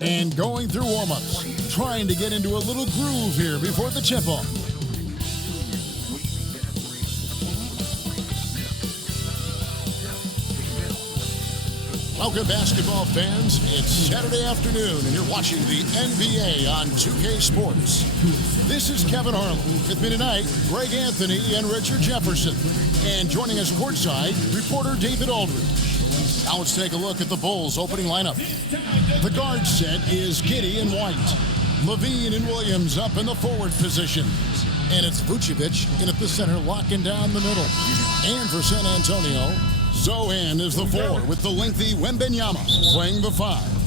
And going through warm-ups, trying to get into a little groove here before the tip-off. Welcome, basketball fans. It's Saturday afternoon, and you're watching the NBA on 2K Sports. This is Kevin Harlan. With me tonight, Greg Anthony and Richard Jefferson. And joining us courtside, reporter David Aldridge. Now let's take a look at the Bulls' opening lineup. The guard set is Giddey and White. Levine and Williams up in the forward positions. And it's Vucevic in at the center, locking down the middle. And for San Antonio, Zohan is the 4 with the lengthy Wembanyama playing the 5.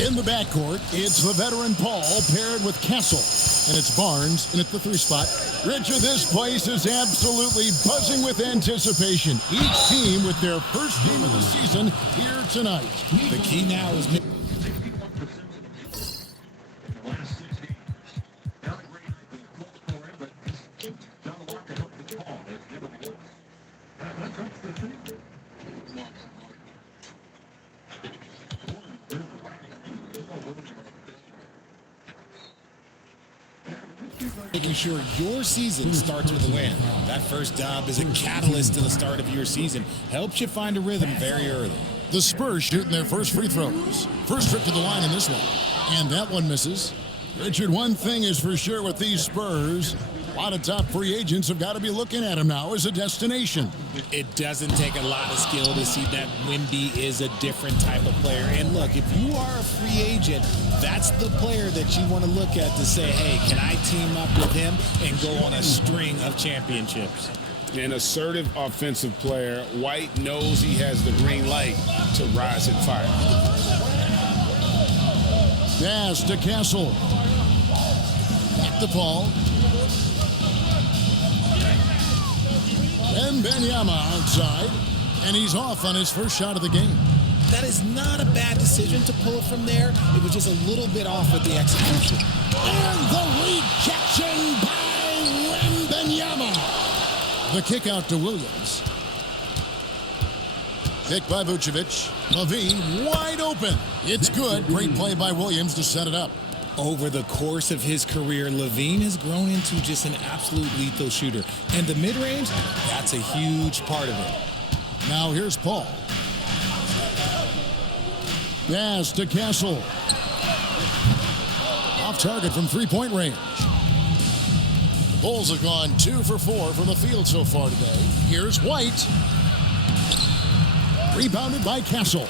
In the backcourt, it's the veteran Paul paired with Castle. And it's Barnes in at the 3 spot. Richard, this place is absolutely buzzing with anticipation. Each team with their first game of the season here tonight. The key now is... making sure your season starts with a win. That first dub is a catalyst to the start of your season. Helps you find a rhythm very early. The Spurs shooting their first free throws. First trip to the line in this one. And that one misses. Richard, one thing is for sure with these Spurs, a lot of top free agents have got to be looking at them now as a destination. It doesn't take a lot of skill to see that Wemby is a different type of player. And look, if you are a free agent, that's the player that you want to look at to say, hey, can I team up with him and go on a string of championships? An assertive offensive player. White knows he has the green light to rise and fire. Pass to Castle. Back to Paul. Wembanyama outside, and he's off on his first shot of the game. That is not a bad decision to pull it from there. It was just a little bit off with the execution. And the rejection by Wembanyama. The kick out to Williams. Pick by Vucevic. Levine wide open. It's good. Great play by Williams to set it up. Over the course of his career, Levine has grown into just an absolute lethal shooter. And the mid-range, that's a huge part of it. Now here's Paul. Pass to Castle. Off target from three-point range. The Bulls have gone 2 for 4 from the field so far today. Here's White. Rebounded by Castle.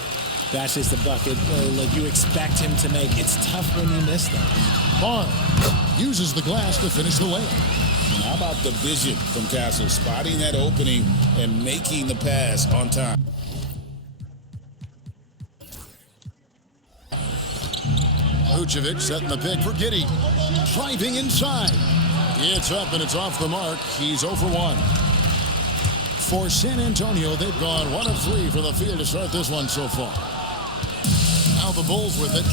That's just a bucket like you expect him to make. It's tough when you miss that. Barnes uses the glass to finish the layup. And how about the vision from Castle, spotting that opening and making the pass on time? Vucevic setting the pick for Giddey. Driving inside. It's up and it's off the mark. He's 0 for 1. For San Antonio, they've gone 1 of 3 for the field to start this one so far. Now the Bulls with it.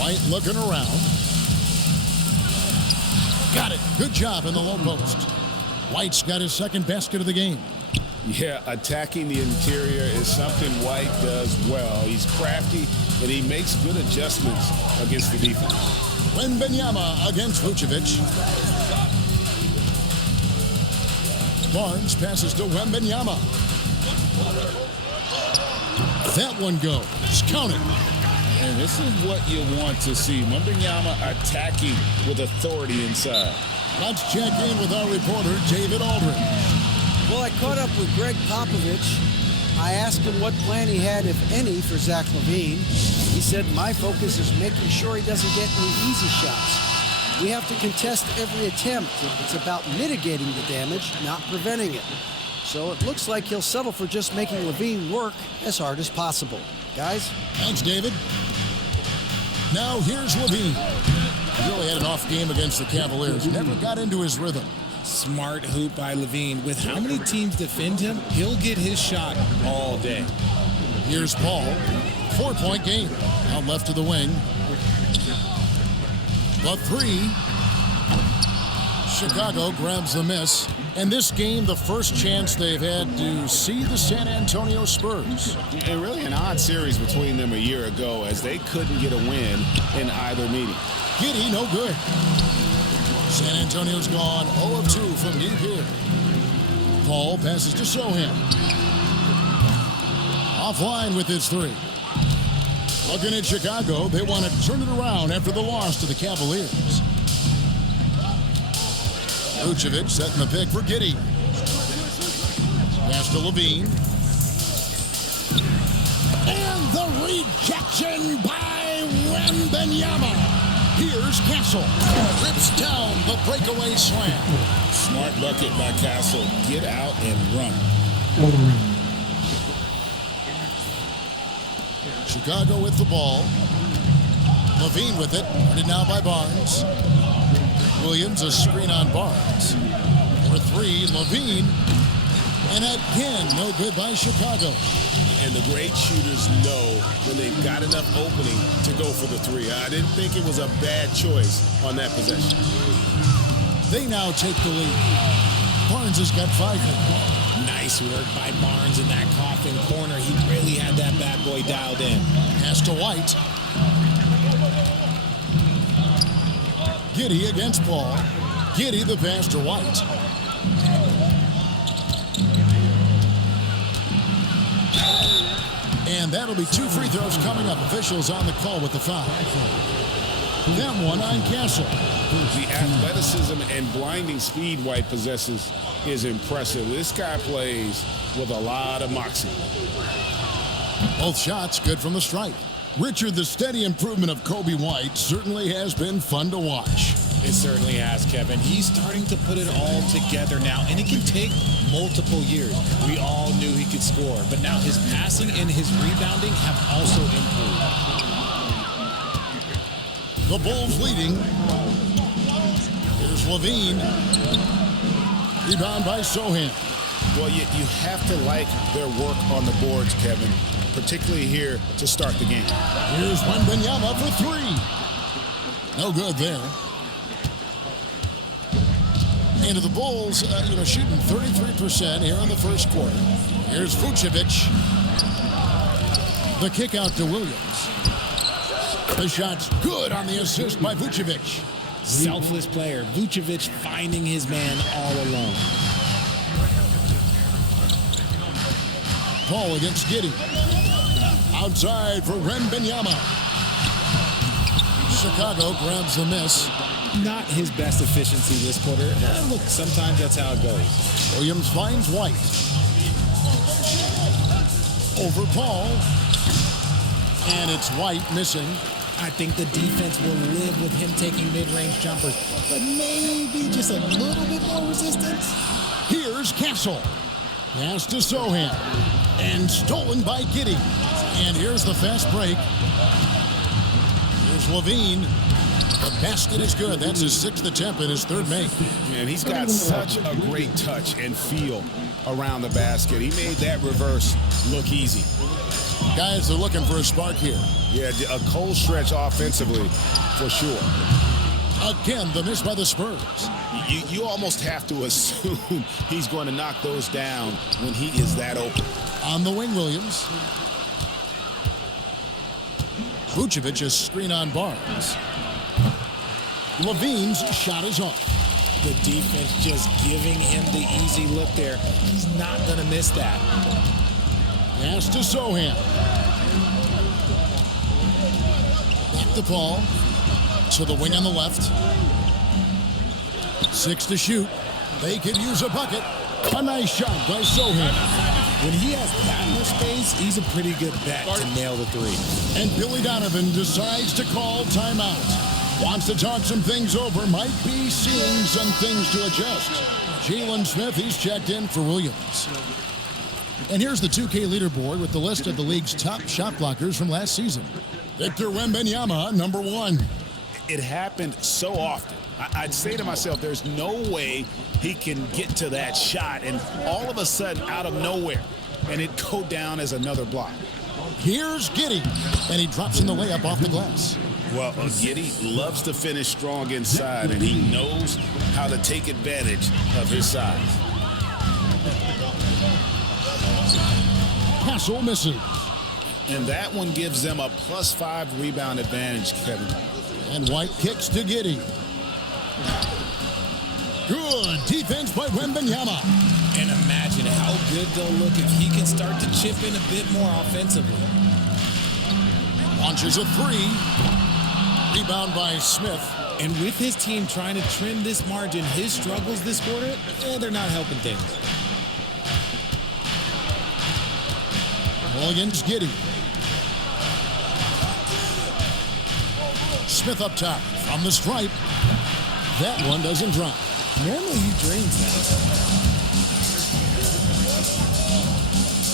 White looking around. Got it. Good job in the low post. White's got his second basket of the game. Yeah, attacking the interior is something White does well. He's crafty, and he makes good adjustments against the defense. Wembanyama against Vucevic. Barnes passes to Wembanyama. That one goes. Count it. And this is what you want to see. Wembanyama attacking with authority inside. Let's check in with our reporter, David Aldridge. Well, I caught up with Greg Popovich. I asked him what plan he had, if any, for Zach LaVine. He said, my focus is making sure he doesn't get any easy shots. We have to contest every attempt. It's about mitigating the damage, not preventing it. So it looks like he'll settle for just making LaVine work as hard as possible. Guys? Thanks, David. Now here's LaVine. He really had an off game against the Cavaliers. Never got into his rhythm. Smart hoop by LaVine. With how many teams defend him, he'll get his shot all day. Here's Paul. 4-point game. Out left to the wing. The 3. Chicago grabs the miss. And this game, the first chance they've had to see the San Antonio Spurs. And really an odd series between them a year ago, as they couldn't get a win in either meeting. Giddey, no good. San Antonio's gone 0 of 2 from deep here. Paul passes to Sohan. Offline with his three. Looking at Chicago, they want to turn it around after the loss to the Cavaliers. Vucevic setting the pick for Giddey. Pass to Levine. And the rejection by Wembanyama. Here's Castle. Rips down the breakaway slam. Smart bucket by Castle. Get out and run. Chicago with the ball. Levine with it. Guarded now by Barnes. Williams, a screen on Barnes. For three, Levine. And again, no good by Chicago. And the great shooters know when they've got enough opening to go for the three. I didn't think it was a bad choice on that possession. They now take the lead. Barnes has got 5 now. Nice work by Barnes in that coffin corner. He really had that bad boy dialed in. Pass to White. Giddey against Paul. Giddey the pass to White. And that'll be 2 free throws coming up. Officials on the call with the foul. That one on Castle. The athleticism and blinding speed White possesses is impressive. This guy plays with a lot of moxie. Both shots good from the stripe. Richard, the steady improvement of Kobe White certainly has been fun to watch. It certainly has, Kevin. He's starting to put it all together now, and it can take multiple years. We all knew he could score, but now his passing and his rebounding have also improved. The Bulls leading. Here's Levine. Rebound by Sohan. Well, you have to like their work on the boards, Kevin, particularly here to start the game. Here's Wembanyama for 3. No good there. And the Bulls, shooting 33% here in the first quarter. Here's Vucevic. The kick out to Williams. The shot's good on the assist by Vucevic. Selfless player. Vucevic finding his man all alone. Paul against Giddey. Outside for Wembanyama. Chicago grabs the miss. Not his best efficiency this quarter. Look, sometimes that's how it goes. Williams finds White. Over Paul. And it's White missing. I think the defense will live with him taking mid-range jumpers, but maybe just a little bit more resistance. Here's Castle. Pass to Sohan. And stolen by Giddey. And here's the fast break. Here's Levine. The basket is good. That's his 6th attempt and his 3rd make. Man, he's got such a great touch and feel around the basket. He made that reverse look easy. Guys are looking for a spark here. Yeah, a cold stretch offensively for sure. Again, the miss by the Spurs. You almost have to assume he's going to knock those down when he is that open. On the wing, Williams. Vucevic is screen on Barnes. Levine's shot is off. The defense just giving him the easy look there. He's not going to miss that. Pass to Sohan. Back to Paul. To the wing on the left. 6 to shoot. They could use a bucket. A nice shot by Sohan. When he has that much space, he's a pretty good bet to nail the 3. And Billy Donovan decides to call timeout. Wants to talk some things over. Might be seeing some things to adjust. Jalen Smith, he's checked in for Williams. And here's the 2K leaderboard with the list of the league's top shot blockers from last season. Victor Wembanyama, number 1. It happened so often. I'd say to myself, there's no way he can get to that shot, and all of a sudden, out of nowhere, and it go down as another block. Here's Giddey, and he drops in the layup off the glass. Well, Giddey loves to finish strong inside, and he knows how to take advantage of his size. Hassel misses. And that one gives them a +5 rebound advantage, Kevin. And White kicks to Giddey. Good defense by Wembanyama. And imagine how good they'll look if he can start to chip in a bit more offensively. Launches a three. Rebound by Smith. And with his team trying to trim this margin, his struggles this quarter, they're not helping things. Ball against Giddey. Smith up top from the stripe. That one doesn't drop. Normally he drains that.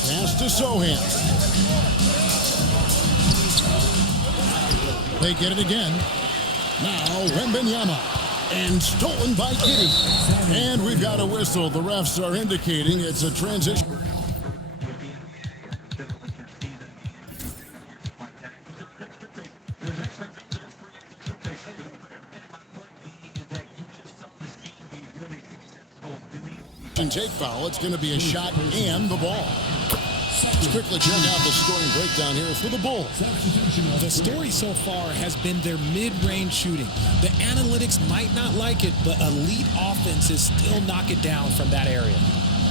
Pass to Sohan. They get it again. Now Wembanyama. And stolen by Giddey. And we've got a whistle. The refs are indicating it's a transition. Take foul. It's going to be a shot and the ball. Let's quickly check out the scoring breakdown here for the Bulls. The story so far has been their mid-range shooting. The analytics might not like it, but elite offenses still knock it down from that area.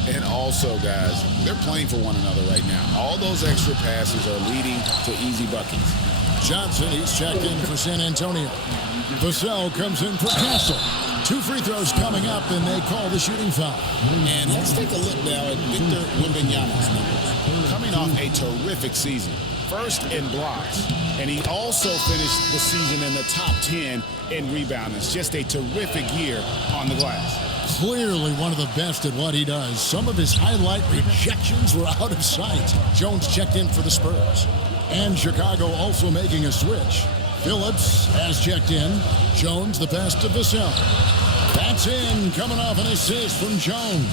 And also, guys, they're playing for one another right now. All those extra passes are leading to easy buckets. Johnson, he's checked in for San Antonio. Vassell comes in for Castle. 2 free throws coming up, and they call the shooting foul. And let's take a look now at Victor Wembanyama's numbers. Coming off a terrific season. First in blocks. And he also finished the season in the top 10 in rebounding. It's just a terrific year on the glass. Clearly one of the best at what he does. Some of his highlight rejections were out of sight. Jones checked in for the Spurs. And Chicago also making a switch. Phillips has checked in. Jones the pass to Vassell. That's in, coming off an assist from Jones.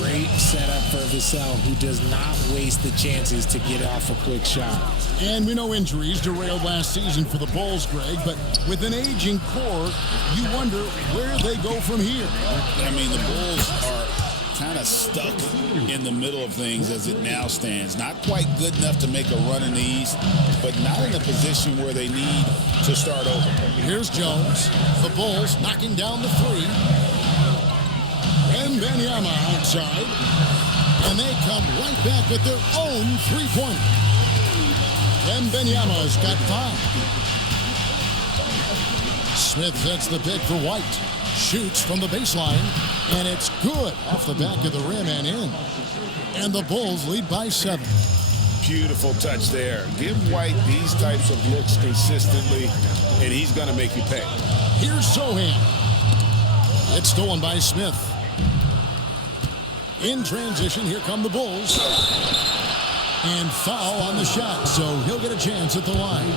Great setup for Vassell, who does not waste the chances to get off a quick shot. And we know injuries derailed last season for the Bulls, Greg, but with an aging core, you wonder where they go from here. I mean, the Bulls are kind of stuck in the middle of things as it now stands. Not quite good enough to make a run in the East, but not in a position where they need to start over. Here's Jones. The Bulls knocking down the three. And Wembanyama outside. And they come right back with their own three-pointer. Wembanyama's got 5. Smith sets the pick for White. Shoots from the baseline, and it's good off the back of the rim and in. And the Bulls lead by 7. Beautiful touch there. Give White these types of looks consistently, and he's going to make you pay. Here's Sohan. It's stolen by Smith. In transition, here come the Bulls. And foul on the shot, so he'll get a chance at the line.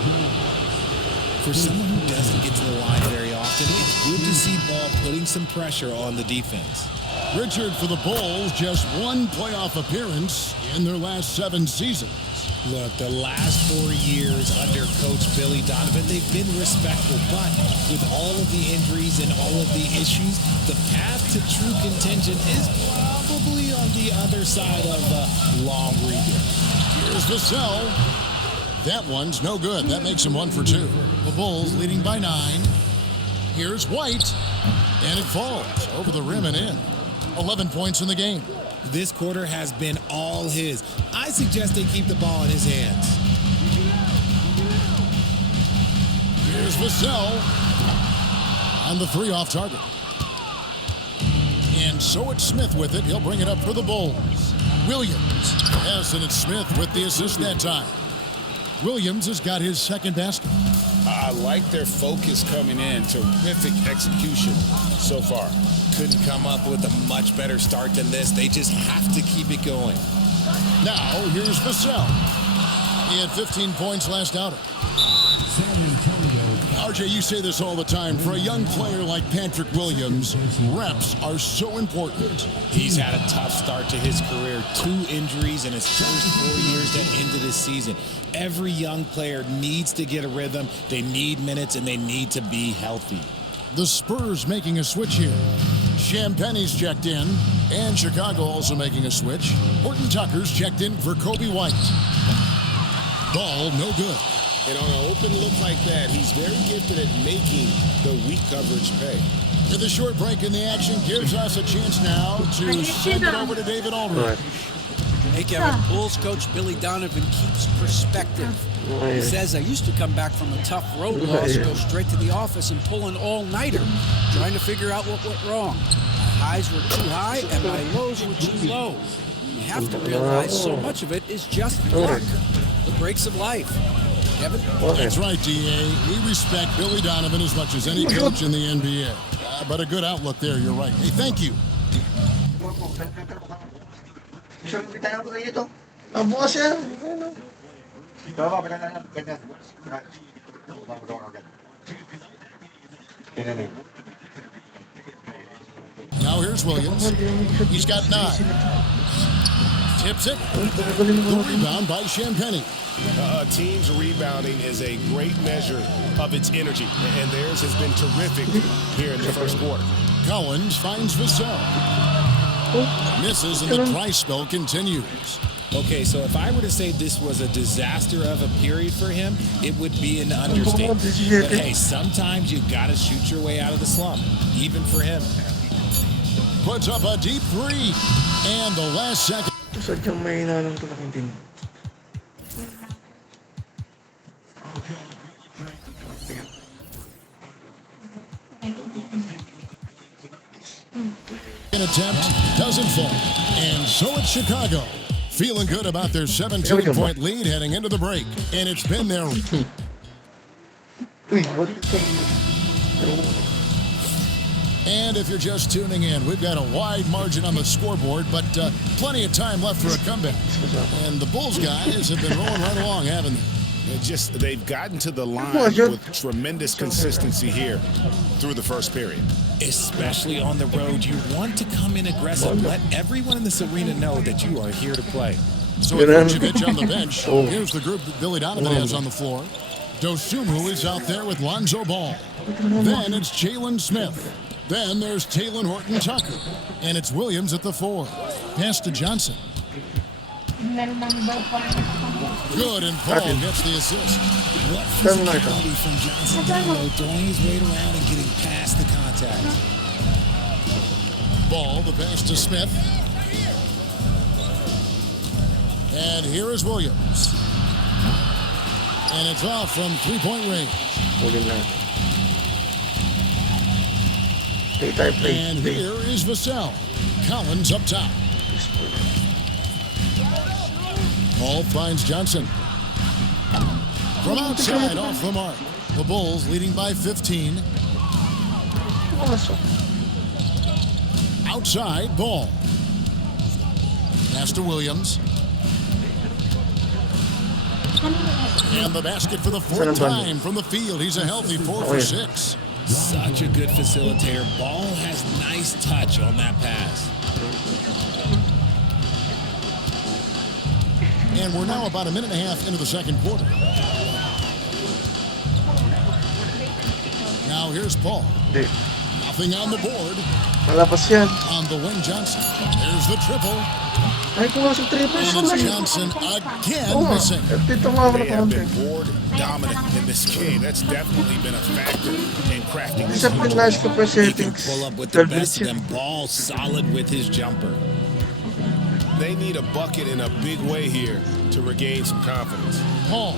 For someone who doesn't get to the line very often, it's good to see Ball putting some pressure on the defense. Richard for the Bulls, just 1 playoff appearance in their last 7 seasons. Look, the last 4 years under Coach Billy Donovan, they've been respectful, but with all of the injuries and all of the issues, the path to true contention is probably on the other side of a long rebuild. Here's Vassell. That one's no good. That makes him 1 for 2. The Bulls leading by 9. Here's White. And it falls over the rim and in. 11 points in the game. This quarter has been all his. I suggest they keep the ball in his hands. Here's Vassell. On the 3 off target. And so it's Smith with it. He'll bring it up for the Bulls. Williams. Yes, and it's Smith with the assist that time. Williams has got his 2nd basket. I like their focus coming in. Terrific execution so far. Couldn't come up with a much better start than this. They just have to keep it going. Now, here's Vassell. He had 15 points last outing. RJ, you say this all the time. For a young player like Patrick Williams, reps are so important. He's had a tough start to his career. 2 injuries in his first 4 years that ended his season. Every young player needs to get a rhythm. They need minutes, and they need to be healthy. The Spurs making a switch here. Champagne's checked in, and Chicago also making a switch. Horton Tucker's checked in for Kobe White. Ball no good. And on an open look like that, he's very gifted at making the weak coverage pay. And the short break in the action gives us a chance now to send it over to David Aldridge. Hey, Kevin, Bulls coach Billy Donovan keeps perspective. He says, I used to come back from a tough road loss, go straight to the office and pull an all-nighter, trying to figure out what went wrong. My highs were too high and my lows were too low. You have to realize so much of it is just luck, the breaks of life. Kevin? That's right, DA. We respect Billy Donovan as much as any coach in the NBA. But a good outlook there, you're right. Hey, thank you. Now here's Williams. He's got 9. Tips it. The rebound by Champagne. A team's rebounding is a great measure of its energy, and theirs has been terrific here in the first quarter. Collins finds Vassell. Misses, and the dry spell continues. Okay, so if I were to say this was a disaster of a period for him, it would be an understatement. But hey, sometimes you got to shoot your way out of the slump, even for him. Puts up a deep 3, and the last second. Sadyang mahina lang ito ng team. An attempt doesn't fall, and so it's Chicago. Feeling good about their 17-point lead heading into the break, and it's been their... And if you're just tuning in, we've got a wide margin on the scoreboard, but plenty of time left for a comeback. And the Bulls guys have been rolling right along, haven't they? They've gotten to the line with tremendous consistency here through the first period. Especially on the road, you want to come in aggressive. Let everyone in this arena know that you are here to play. So with Vucevic on the bench, here's the group that Billy Donovan has on the floor. Dosunmu is out there with Lonzo Ball. Then it's Jalen Smith. Then there's Talen Horton Tucker. And it's Williams at the 4. Pass to Johnson. Good, and Paul gets the assist. What physicality from Johnson, throwing his weight around and getting past the contact. Ball, the pass to Smith. And here is Williams. And it's off from 3-point range. And here is Vassell. Collins up top. Paul finds Johnson. From outside, off the mark. The Bulls leading by 15. Outside, Ball. Pass to Williams. And the basket for the 4th time from the field. He's a healthy 4 for 6. Such a good facilitator. Ball has nice touch on that pass. And we're now about a minute and a half into the second quarter. Now here's Paul. Nothing on the board. On the wing, Johnson. There's the triple. And it's Johnson again missing. They have been board dominant in this game. That's definitely been a factor in crafting this game. He can pull up with the best of them. Ball solid with his jumper. They need a bucket in a big way here to regain some confidence. Paul.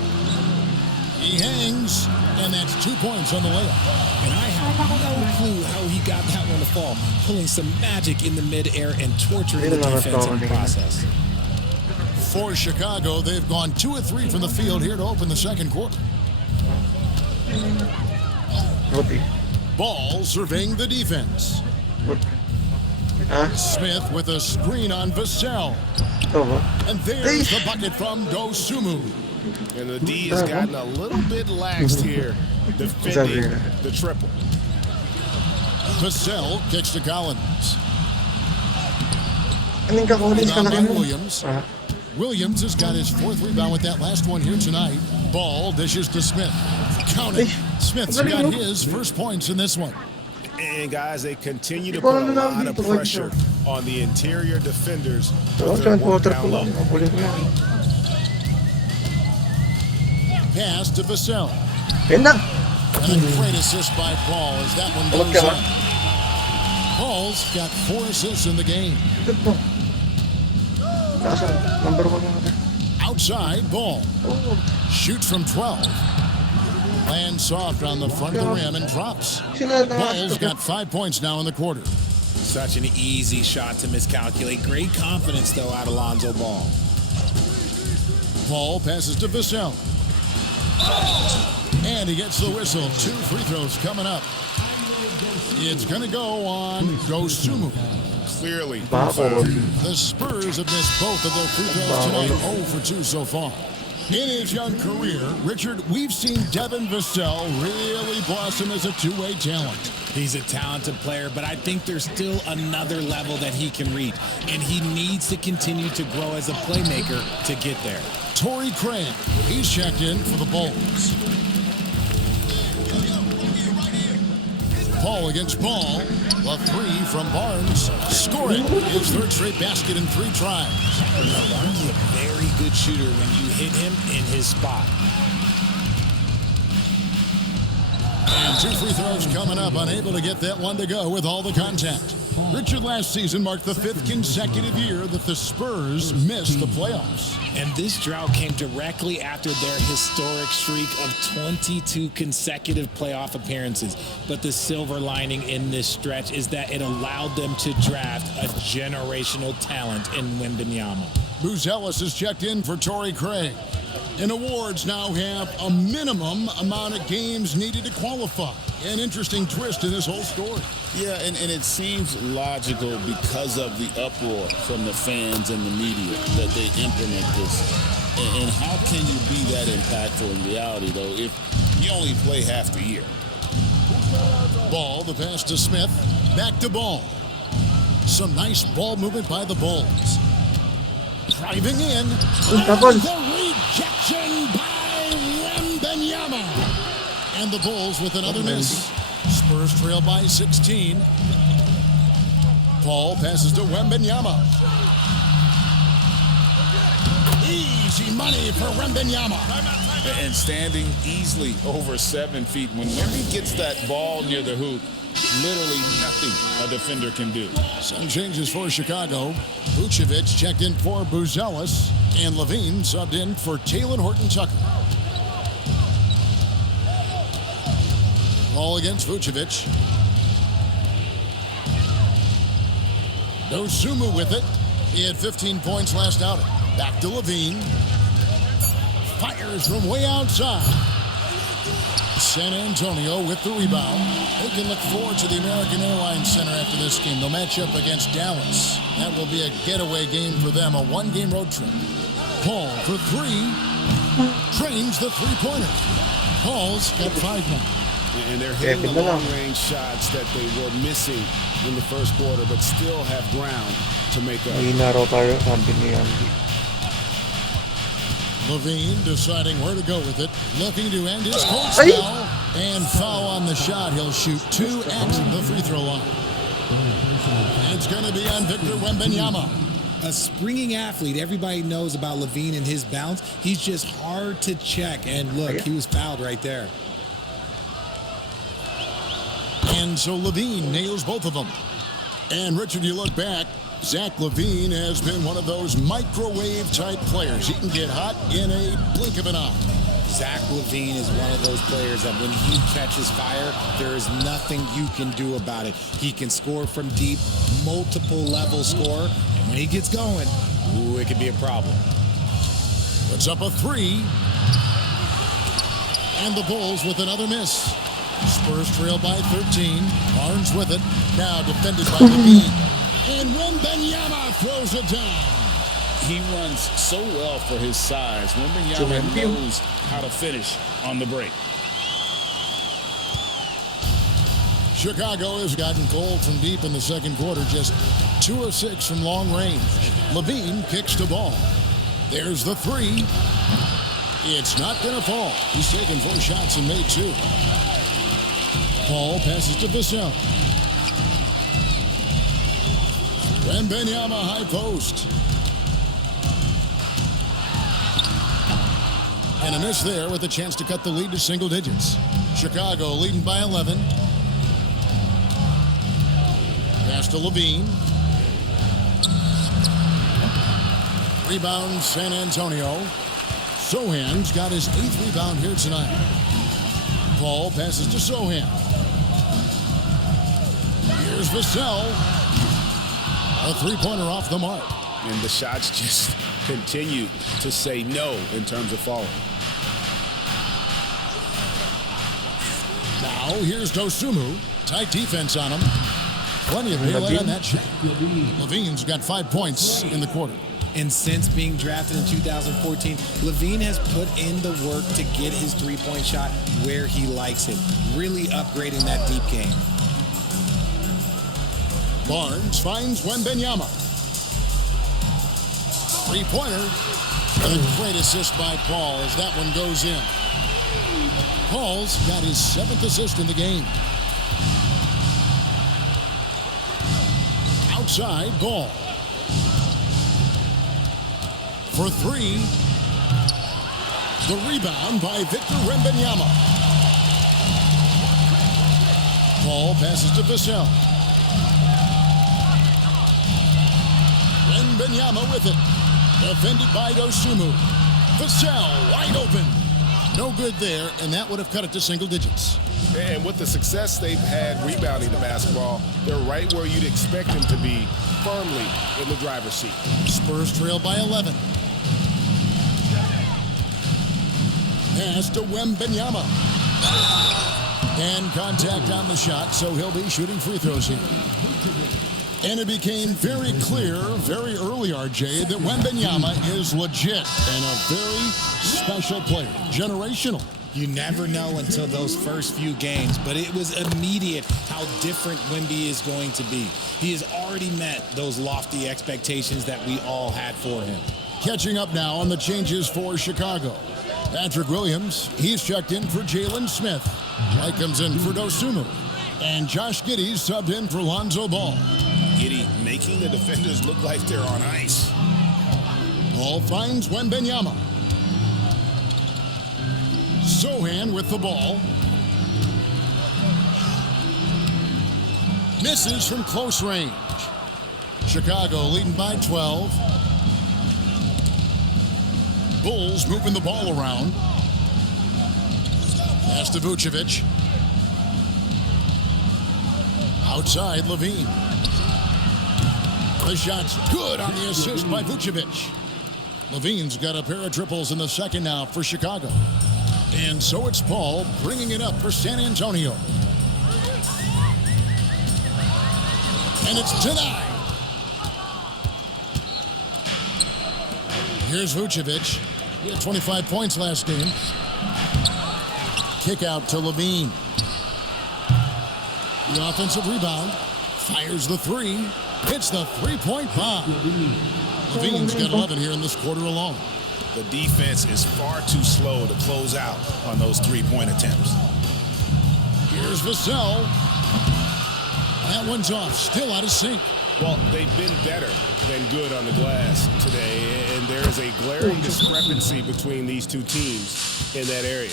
He hangs, and that's 2 points on the layup. And I have no clue how he got that one to fall, pulling some magic in the midair and torturing the defense in the process. For Chicago, they've gone 2 of 3 from the field here to open the second quarter. Ball surveying the defense. Smith with a screen on Vassell. And there's the bucket from Dosunmu. And the D has gotten a little bit laxed here, defending the triple. Vassell kicks to Collins. Anong kakulis ka Rebound na by kayo? Williams. Williams has got his 4th rebound with that last one here tonight. Ball dishes to Smith. Count it. Smith's got his first points in this one. And guys, they continue to put a lot of pressure on the interior defenders with their work down low. Pass to Vassell. Yan na. And a great assist by Paul as that one goes in. Paul's got 4 assists in the game. Good po. Kaso, number 1 na. Outside, Ball. Shoots from 12. Lands soft on the front of the rim and drops. Ball's got 5 points now in the quarter. Such an easy shot to miscalculate. Great confidence, though, out of Lonzo Ball. Paul passes to Vassell. And he gets the whistle. 2 free throws coming up. It's going to go on Dosunmu. Clearly. The Spurs have missed both of their free throws tonight. 0 for 2 so far. In his young career, Richard, we've seen Devin Vassell really blossom as a two-way talent. He's a talented player, but I think there's still another level that he can reach, and he needs to continue to grow as a playmaker to get there. Torrey Craig, he's checked in for the Bulls. Paul against Ball. A 3 from Barnes. Score it. His 3rd straight basket in 3 tries. Barnes is a very good shooter when you hit him in his spot. And 2 free throws coming up. Unable to get that one to go with all the contact. Richard, last season marked the 5th consecutive year that the Spurs missed the playoffs. And this drought came directly after their historic streak of 22 consecutive playoff appearances. But the silver lining in this stretch is that it allowed them to draft a generational talent in Wembanyama. Buzelis has checked in for Torrey Craig. And awards now have a minimum amount of games needed to qualify. An interesting twist in this whole story. Yeah, and it seems logical because of the uproar from the fans and the media that they implement this. And how can you be that impactful in reality, though, if you only play half the year? Ball, the pass to Smith. Back to Ball. Some nice ball movement by the Bulls. Driving in. The rejection by Wembanyama. And the Bulls with another miss. Spurs trail by 16. Paul passes to Wembanyama. Easy money for Wembanyama. And standing easily over 7 feet. Whenever he gets that ball near the hoop, literally nothing a defender can do. Some changes for Chicago. Vucevic checked in for Buzelis. And Levine subbed in for Talen Horton-Tucker. Ball against Vucevic. Dosunmu with it. He had 15 points last outing. Back to Levine. Fires from way outside. San Antonio with the rebound. They can look forward to the American Airlines Center after this game. They'll match up against Dallas. That will be a getaway game for them, a 1-game road trip. Paul for 3. Trains the three-pointer. Paul's got 5 now. And they're hitting the long-range shots that they were missing in the first quarter, but still have ground to make up. Levine deciding where to go with it. Looking to end his cold spell. And foul on the shot. He'll shoot 2 at the free throw line. It's going to be on Victor Wembanyama. A springing athlete. Everybody knows about Levine and his bounce. He's just hard to check. And look, he was fouled right there. And so Levine nails both of them. And Richard, you look back, Zach LaVine has been one of those microwave-type players. He can get hot in a blink of an eye. Zach LaVine is one of those players that when he catches fire, there is nothing you can do about it. He can score from deep, multiple level score, and when he gets going, ooh, it could be a problem. Puts up a 3. And the Bulls with another miss. Spurs trail by 13. Barnes with it. Now defended by LaVine. And Wembanyama throws it down. He runs so well for his size. Wembanyama knows how to finish on the break. Chicago has gotten cold from deep in the second quarter, just 2 of 6 from long range. Levine kicks the ball. There's the three. It's not going to fall. He's taken 4 shots and made 2. Paul passes to Vassell. Wembanyama high post. And a miss there with a chance to cut the lead to single digits. Chicago leading by 11. Pass to Levine. Rebound San Antonio. Sohan's got his 8th rebound here tonight. Paul passes to Sohan. Here's Vassell. A 3-pointer off the mark. And the shots just continue to say no in terms of falling. Now here's Dosunmu. Tight defense on him. Plenty of daylight on that shot. Levine's got 5 points in the quarter. And since being drafted in 2014, Levine has put in the work to get his 3-point shot where he likes it, really upgrading that deep game. Barnes finds Wembanyama. 3-pointer. And a great assist by Paul as that one goes in. Paul's got his 7th assist in the game. Outside, Ball. For 3. The rebound by Victor Wembanyama. Paul passes to Vassell. Wembanyama with it. Defended by Dosunmu. Vassell wide open. No good there, and that would have cut it to single digits. And with the success they've had rebounding the basketball, they're right where you'd expect them to be, firmly in the driver's seat. Spurs trail by 11. Pass to Wembanyama. And contact on the shot, so he'll be shooting free throws here. And it became very clear, very early, RJ, that Wembanyama is legit and a very special player. Generational. You never know until those first few games, but it was immediate how different Wemby is going to be. He has already met those lofty expectations that we all had for him. Catching up now on the changes for Chicago. Patrick Williams, he's checked in for Jalen Smith. White comes in for Dosunmu. And Josh Giddey's subbed in for Lonzo Ball. Giddey making the defenders look like they're on ice. Ball finds Wembanyama. Sohan with the ball. Misses from close range. Chicago leading by 12. Bulls moving the ball around. Pass to Vucevic. Outside, Levine. The shot's good on the assist by Vucevic. Levine's got a pair of triples in the second now for Chicago. And so it's Paul bringing it up for San Antonio. And it's denied. Here's Vucevic. He had 25 points last game. Kick out to Levine. The offensive rebound. Fires the 3. Hits the 3-point bomb. Levine's got 11 here in this quarter alone. The defense is far too slow to close out on those 3-point attempts. Here's Vassell. That one's off. Still out of sync. Well, they've been better than good on the glass today, and there is a glaring discrepancy between these two teams in that area.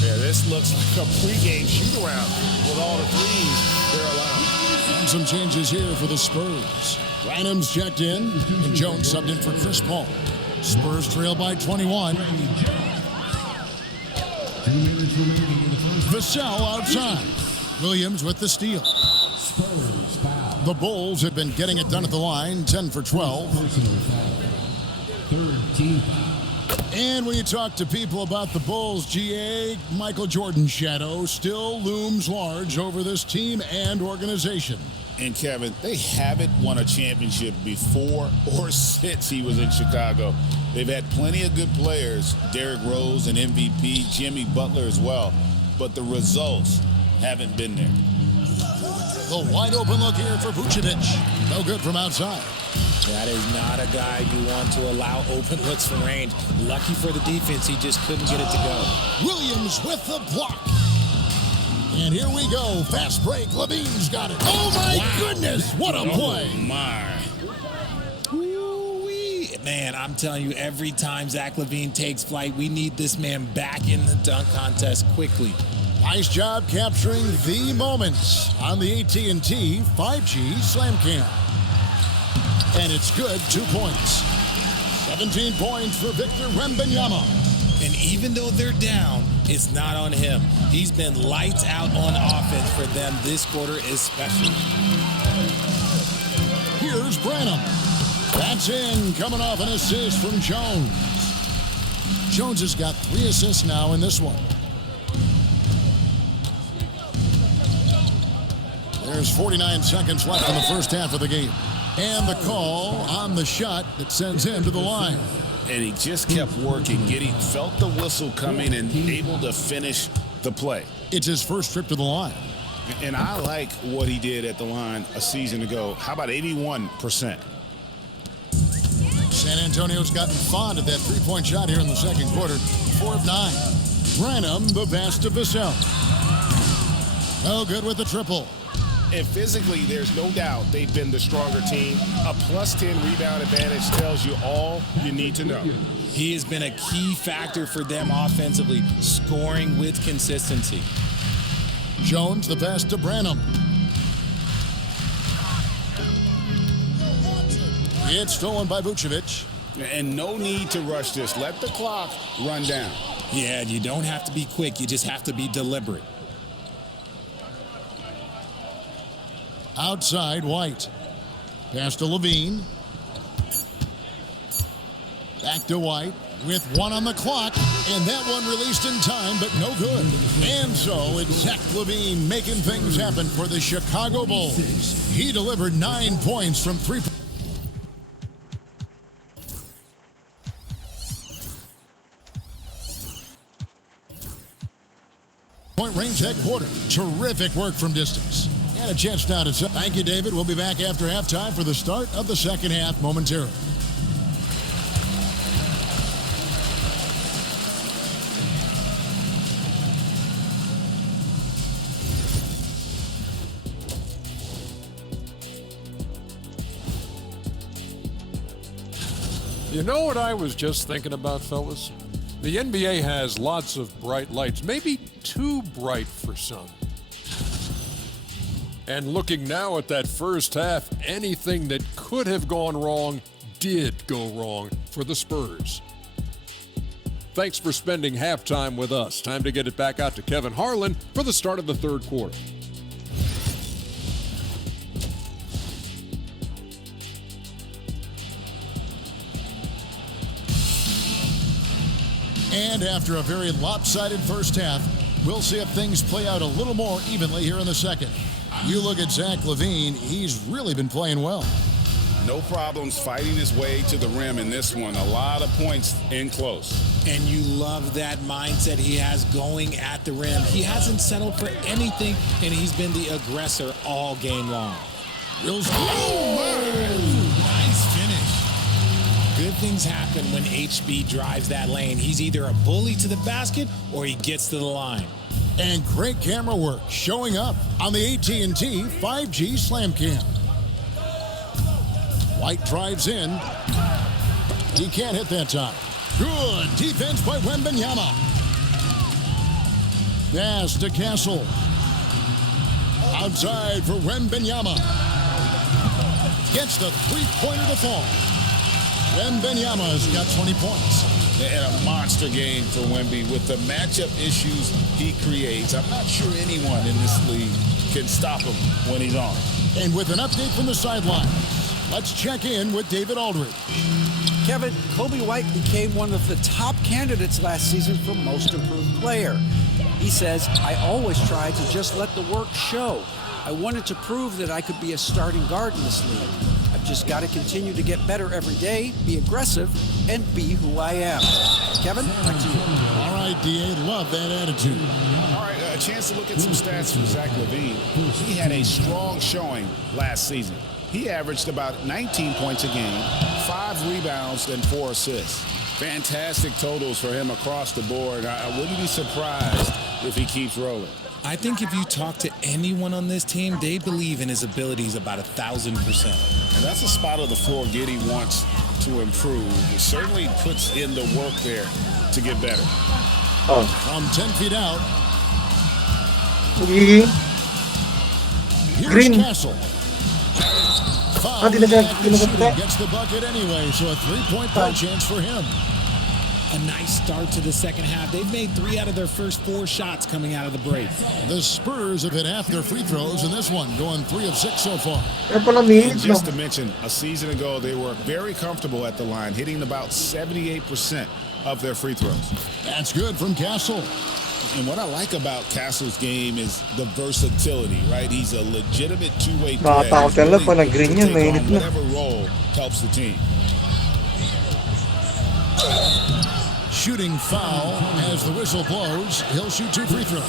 Yeah, this looks like a pregame shoot-around with all the threes they're allowing. And some changes here for the Spurs. Rynham's checked in, and Jones subbed in for Chris Paul. Spurs trail by 21. Vassell outside. Williams with the steal. The Bulls have been getting it done at the line, 10 for 12. And when you talk to people about the Bulls, GA, Michael Jordan's shadow still looms large over this team and organization. And Kevin, they haven't won a championship before or since he was in Chicago. They've had plenty of good players, Derrick Rose, an MVP, Jimmy Butler as well, but the results haven't been there. The wide open look here for Vucevic. No good from outside. That is not a guy you want to allow open looks from range. Lucky for the defense, he just couldn't get it to go. Williams with the block. And here we go. Fast break. Levine's got it. Oh, my goodness. What a play. Oh, my. Ooh-wee. Man, I'm telling you, every time Zach LaVine takes flight, we need this man back in the dunk contest quickly. Nice job capturing the moments on the AT&T 5G Slam Cam. And it's good. 2 points. 17 points for Victor Wembanyama. And even though they're down, it's not on him. He's been lights out on offense for them this quarter especially. Here's Branham. That's in, coming off an assist from Jones. Jones has got 3 assists now in this one. There's 49 seconds left in the first half of the game. And the call on the shot that sends him to the line. And he just kept working, felt the whistle coming and able to finish the play. It's his first trip to the line. And I like what he did at the line a season ago. How about 81%? San Antonio's gotten fond of that three-point shot here in the second quarter. 4 of 9. Branham, the best to Vassell. No good with the triple. And physically, there's no doubt they've been the stronger team. A plus 10 rebound advantage tells you all you need to know. He has been a key factor for them offensively, scoring with consistency. Jones, the pass to Branham. It's stolen by Vucevic. And no need to rush this. Let the clock run down. Yeah, you don't have to be quick. You just have to be deliberate. Outside, White. Pass to Levine. Back to White with 1 on the clock. And that one released in time, but no good. And so it's Zach LaVine making things happen for the Chicago Bulls. He delivered 9 points from 3. Point range that quarter. Terrific work from distance. And a chance now to set. Thank you, David. We'll be back after halftime for the start of the second half momentarily. You know what I was just thinking about, fellas? The NBA has lots of bright lights, maybe too bright for some. And looking now at that first half, anything that could have gone wrong did go wrong for the Spurs. Thanks for spending halftime with us. Time to get it back out to Kevin Harlan for the start of the third quarter. And after a very lopsided first half, we'll see if things play out a little more evenly here in the second. You look at Zach LaVine, he's really been playing well. No problems fighting his way to the rim in this one. A lot of points in close. And you love that mindset he has going at the rim. He hasn't settled for anything, and he's been the aggressor all game long. Nice finish. Good things happen when HB drives that lane. He's either a bully to the basket or he gets to the line. And great camera work showing up on the AT&T 5G Slam Cam. White drives in. He can't hit that time. Good defense by Wembanyama. Pass to Castle. Outside for Wembanyama. Gets the three-pointer to fall. Wembanyama's got 20 points. And a monster game for Wemby with the matchup issues he creates. I'm not sure anyone in this league can stop him when he's on. And with an update from the sideline, let's check in with David Aldridge. Kevin, Kobe White became one of the top candidates last season for Most Improved Player. He says, I always try to just let the work show. I wanted to prove that I could be a starting guard in this league. I've just got to continue to get better every day, be aggressive, and be who I am. Kevin, back to you. All right, D.A., love that attitude. All right, a chance to look at some stats from Zach LaVine. He had a strong showing last season. He averaged about 19 points a game, 5 rebounds, and 4 assists. Fantastic totals for him across the board. I wouldn't be surprised if he keeps rolling. I think if you talk to anyone on this team, they believe in his abilities about 1,000%. And that's a spot of the floor Giddey wants to improve. He certainly puts in the work there to get better. Oh. From 10 feet out, Gigi. here's Green. Castle. Foul. Gets the bucket anyway, so a three-point play chance for him. A nice start to the second half. They've made 3 out of their first 4 shots coming out of the break. The Spurs have hit half their free throws in this one, going 3 of 6 so far. And just to mention, a season ago, they were very comfortable at the line, hitting about 78% of their free throws. That's good from Castle. And what I like about Castle's game is the versatility, right? He's a legitimate two-way threat. Bata ka lang pa na green yan, Take mainit on na. whatever role helps the team. Shooting foul as the whistle blows. He'll shoot 2 free throws.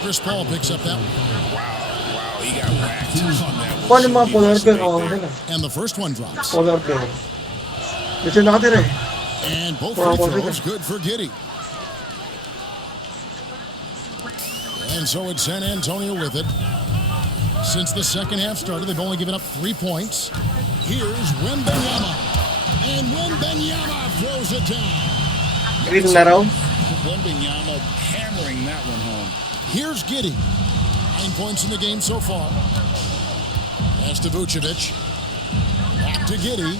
Chris Paul picks up that one. Wow, he got whacked on that one. Paano mga polar bear? Oo, okay na. And the first one drops. Polar bear. Dito nakatira eh. And both free throws good for Giddey. And so it's San Antonio with it. Since the second half started, they've only given up 3 points. Here's Wembanyama. And Wembanyama throws it down. Green na raw. Wembanyama hammering that one home. Here's Giddey. 9 points in the game so far. Pass to Vucevic. Back to Giddey.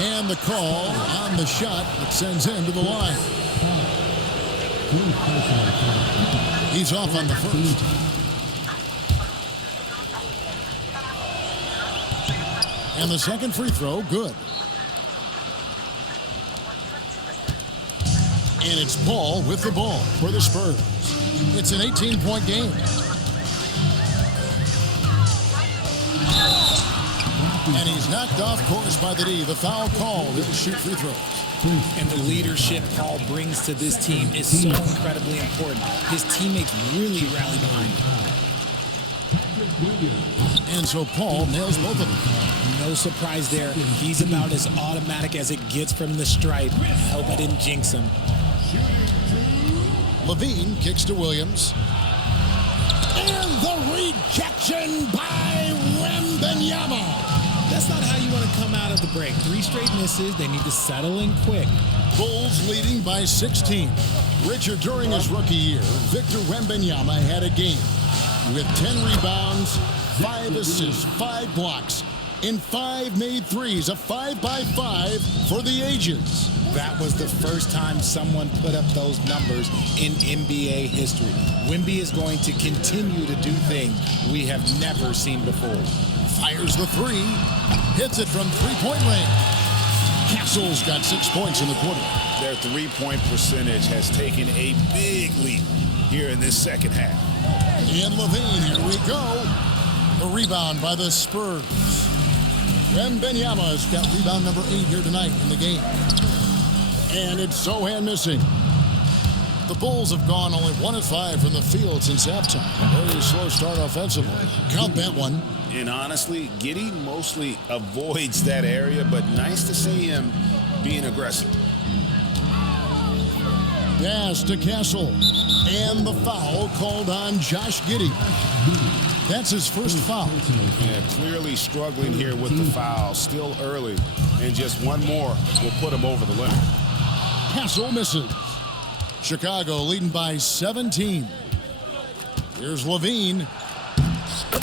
And the call on the shot that sends him to the line. He's off on the first. And the second free throw, good. And it's Paul with the ball for the Spurs. It's an 18-point game. And he's knocked off course by the D. The foul call. He'll shoot free throws. And the leadership Paul brings to this team is so incredibly important. His teammates really rally behind him. And so Paul nails both of them. No surprise there. He's about as automatic as it gets from the stripe. Hope I didn't jinx him. LaVine kicks to Williams. And the rejection by Wembanyama. That's not how you want to come out of the break. 3 straight misses. They need to settle in quick. Bulls leading by 16. Richard, during his rookie year, Victor Wembanyama had a game with 10 rebounds, 5 assists, 5 blocks, and 5 made threes, a 5-by-5 for the ages. That was the first time someone put up those numbers in NBA history. Wemby is going to continue to do things we have never seen before. Fires the 3, hits it from 3-point range. Castle's got 6 points in the quarter. Their 3-point percentage has taken a big leap here in this second half. And LaVine, here we go. The rebound by the Spurs. Wembanyama's got rebound number 8 here tonight in the game. And it's Sohan missing. The Bulls have gone only 1 of 5 from the field since halftime. Very slow start offensively. Count that one. And honestly, Giddey mostly avoids that area, but nice to see him being aggressive. Pass to Castle. And the foul called on Josh Giddey. That's his first foul. Yeah, clearly struggling here with the foul. Still early. And just one more will put him over the limit. Castle misses. Chicago leading by 17. Here's LaVine.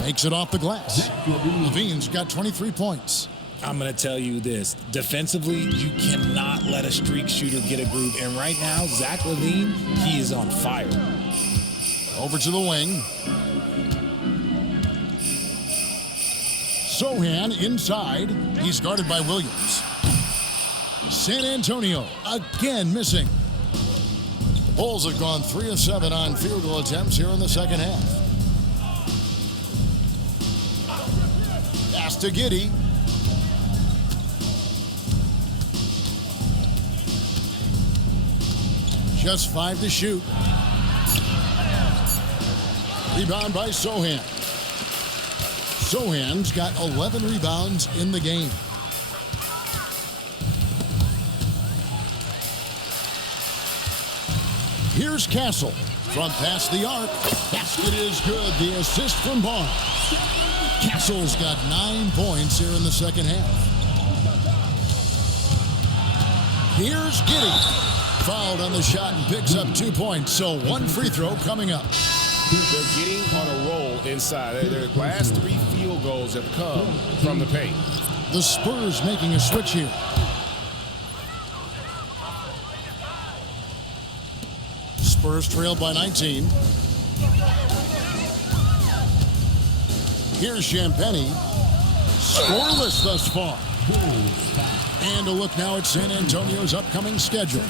Makes it off the glass. LaVine's got 23 points. I'm going to tell you this. Defensively, you cannot let a streak shooter get a groove. And right now, Zach LaVine, he is on fire. Over to the wing. Sohan inside. He's guarded by Williams. San Antonio again missing. Bulls have gone 3 of 7 on field goal attempts here in the second half. Pass to Giddey. Just 5 to shoot. Rebound by Sohan. Sohan's got 11 rebounds in the game. Here's Castle from past the arc. Basket is good. The assist from Barnes. Castle's got 9 points here in the second half. Here's Giddey. Fouled on the shot and picks up 2 points. So 1 free throw coming up. They're getting on a roll inside. Their last 3 field goals have come from the paint. The Spurs making a switch here. Spurs trailed by 19. Here's Champagny. Scoreless thus far. And a look now at San Antonio's upcoming schedule.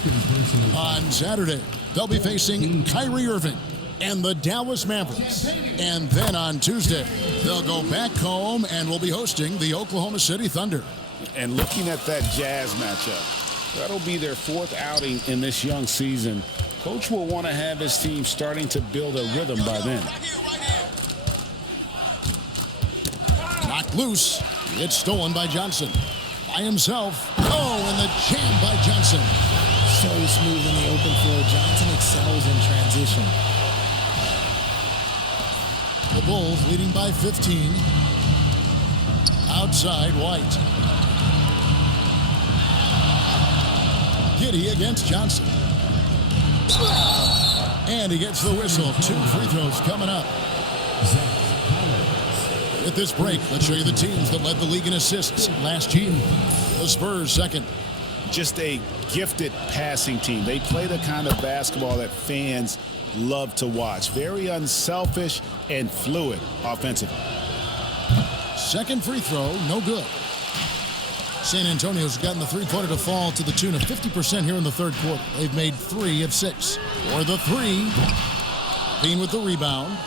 On Saturday, they'll be facing Kyrie Irving and the Dallas Mavericks. And then on Tuesday, they'll go back home and will be hosting the Oklahoma City Thunder. And looking at that Jazz matchup, that'll be their 4th outing in this young season. Coach will want to have his team starting to build a rhythm by then. Knocked loose. It's stolen by Johnson. By himself. Oh, and the jam by Johnson. So smooth in the open floor. Johnson excels in transition. The Bulls leading by 15. Outside, White. Giddey against Johnson. And he gets the whistle. 2 free throws coming up. At this break, let's show you the teams that led the league in assists last year. The Spurs second. Just a gifted passing team. They play the kind of basketball that fans love to watch. Very unselfish and fluid offensively. Second free throw, no good. San Antonio's gotten the three-pointer to fall to the tune of 50% here in the third quarter. They've made 3 of 6. For the 3, Levine with the rebound.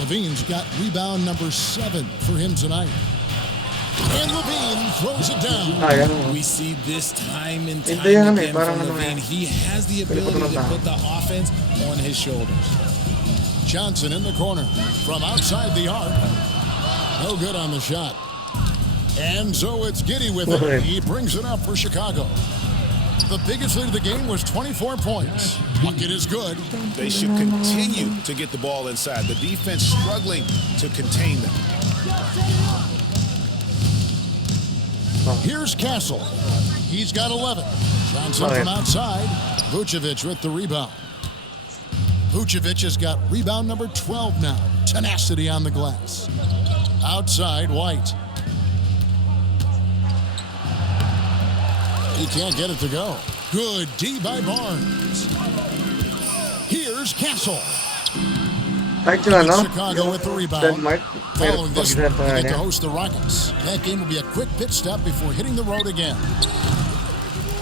Levine's got rebound number 7 for him tonight. And Levine throws it down. We see this time and time again from Levine. He has the ability to put the offense on his shoulders. Johnson in the corner from outside the arc. No good on the shot. And so it's Giddey with it. He brings it up for Chicago. The biggest lead of the game was 24 points. Bucket is good. They should continue to get the ball inside. The defense struggling to contain them. Here's Castle. He's got 11. Johnson from outside. Vucevic with the rebound. Vucevic has got rebound number 12 now. Tenacity on the glass. Outside, White. He can't get it to go. Good D by Barnes. Here's Castle. Chicago with the rebound. Following this, they get to host the Rockets. That game will be a quick pit stop before hitting the road again.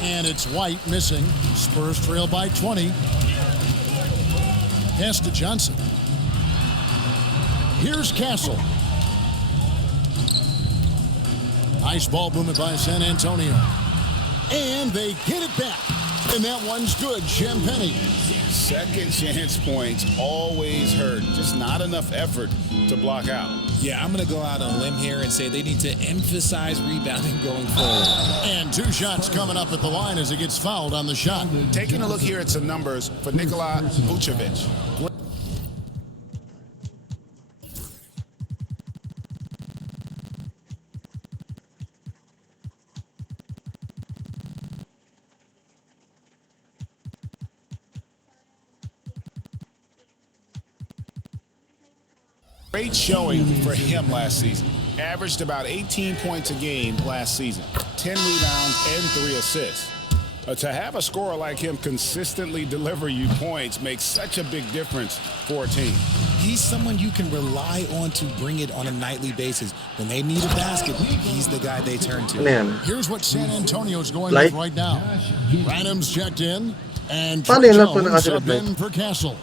And it's White missing. Spurs trail by 20. Pass to Johnson. Here's Castle. Nice ball movement by San Antonio. And they get it back. And that one's good. Champagny. Second chance points always hurt. Just not enough effort to block out. Yeah, I'm going to go out on a limb here and say they need to emphasize rebounding going forward. And 2 shots coming up at the line as he gets fouled on the shot. Taking a look here at some numbers for Nikola Vucevic. Great showing for him last season. Averaged about 18 points a game last season. 10 rebounds and 3 assists. To have a scorer like him consistently deliver you points makes such a big difference for a team. He's someone you can rely on to bring it on a nightly basis. When they need a basket, he's the guy they turn to. Here's what San Antonio's going with right now. Random's checked in. And Paano Trey yun lang po Jones nakasunod up na in for Castle.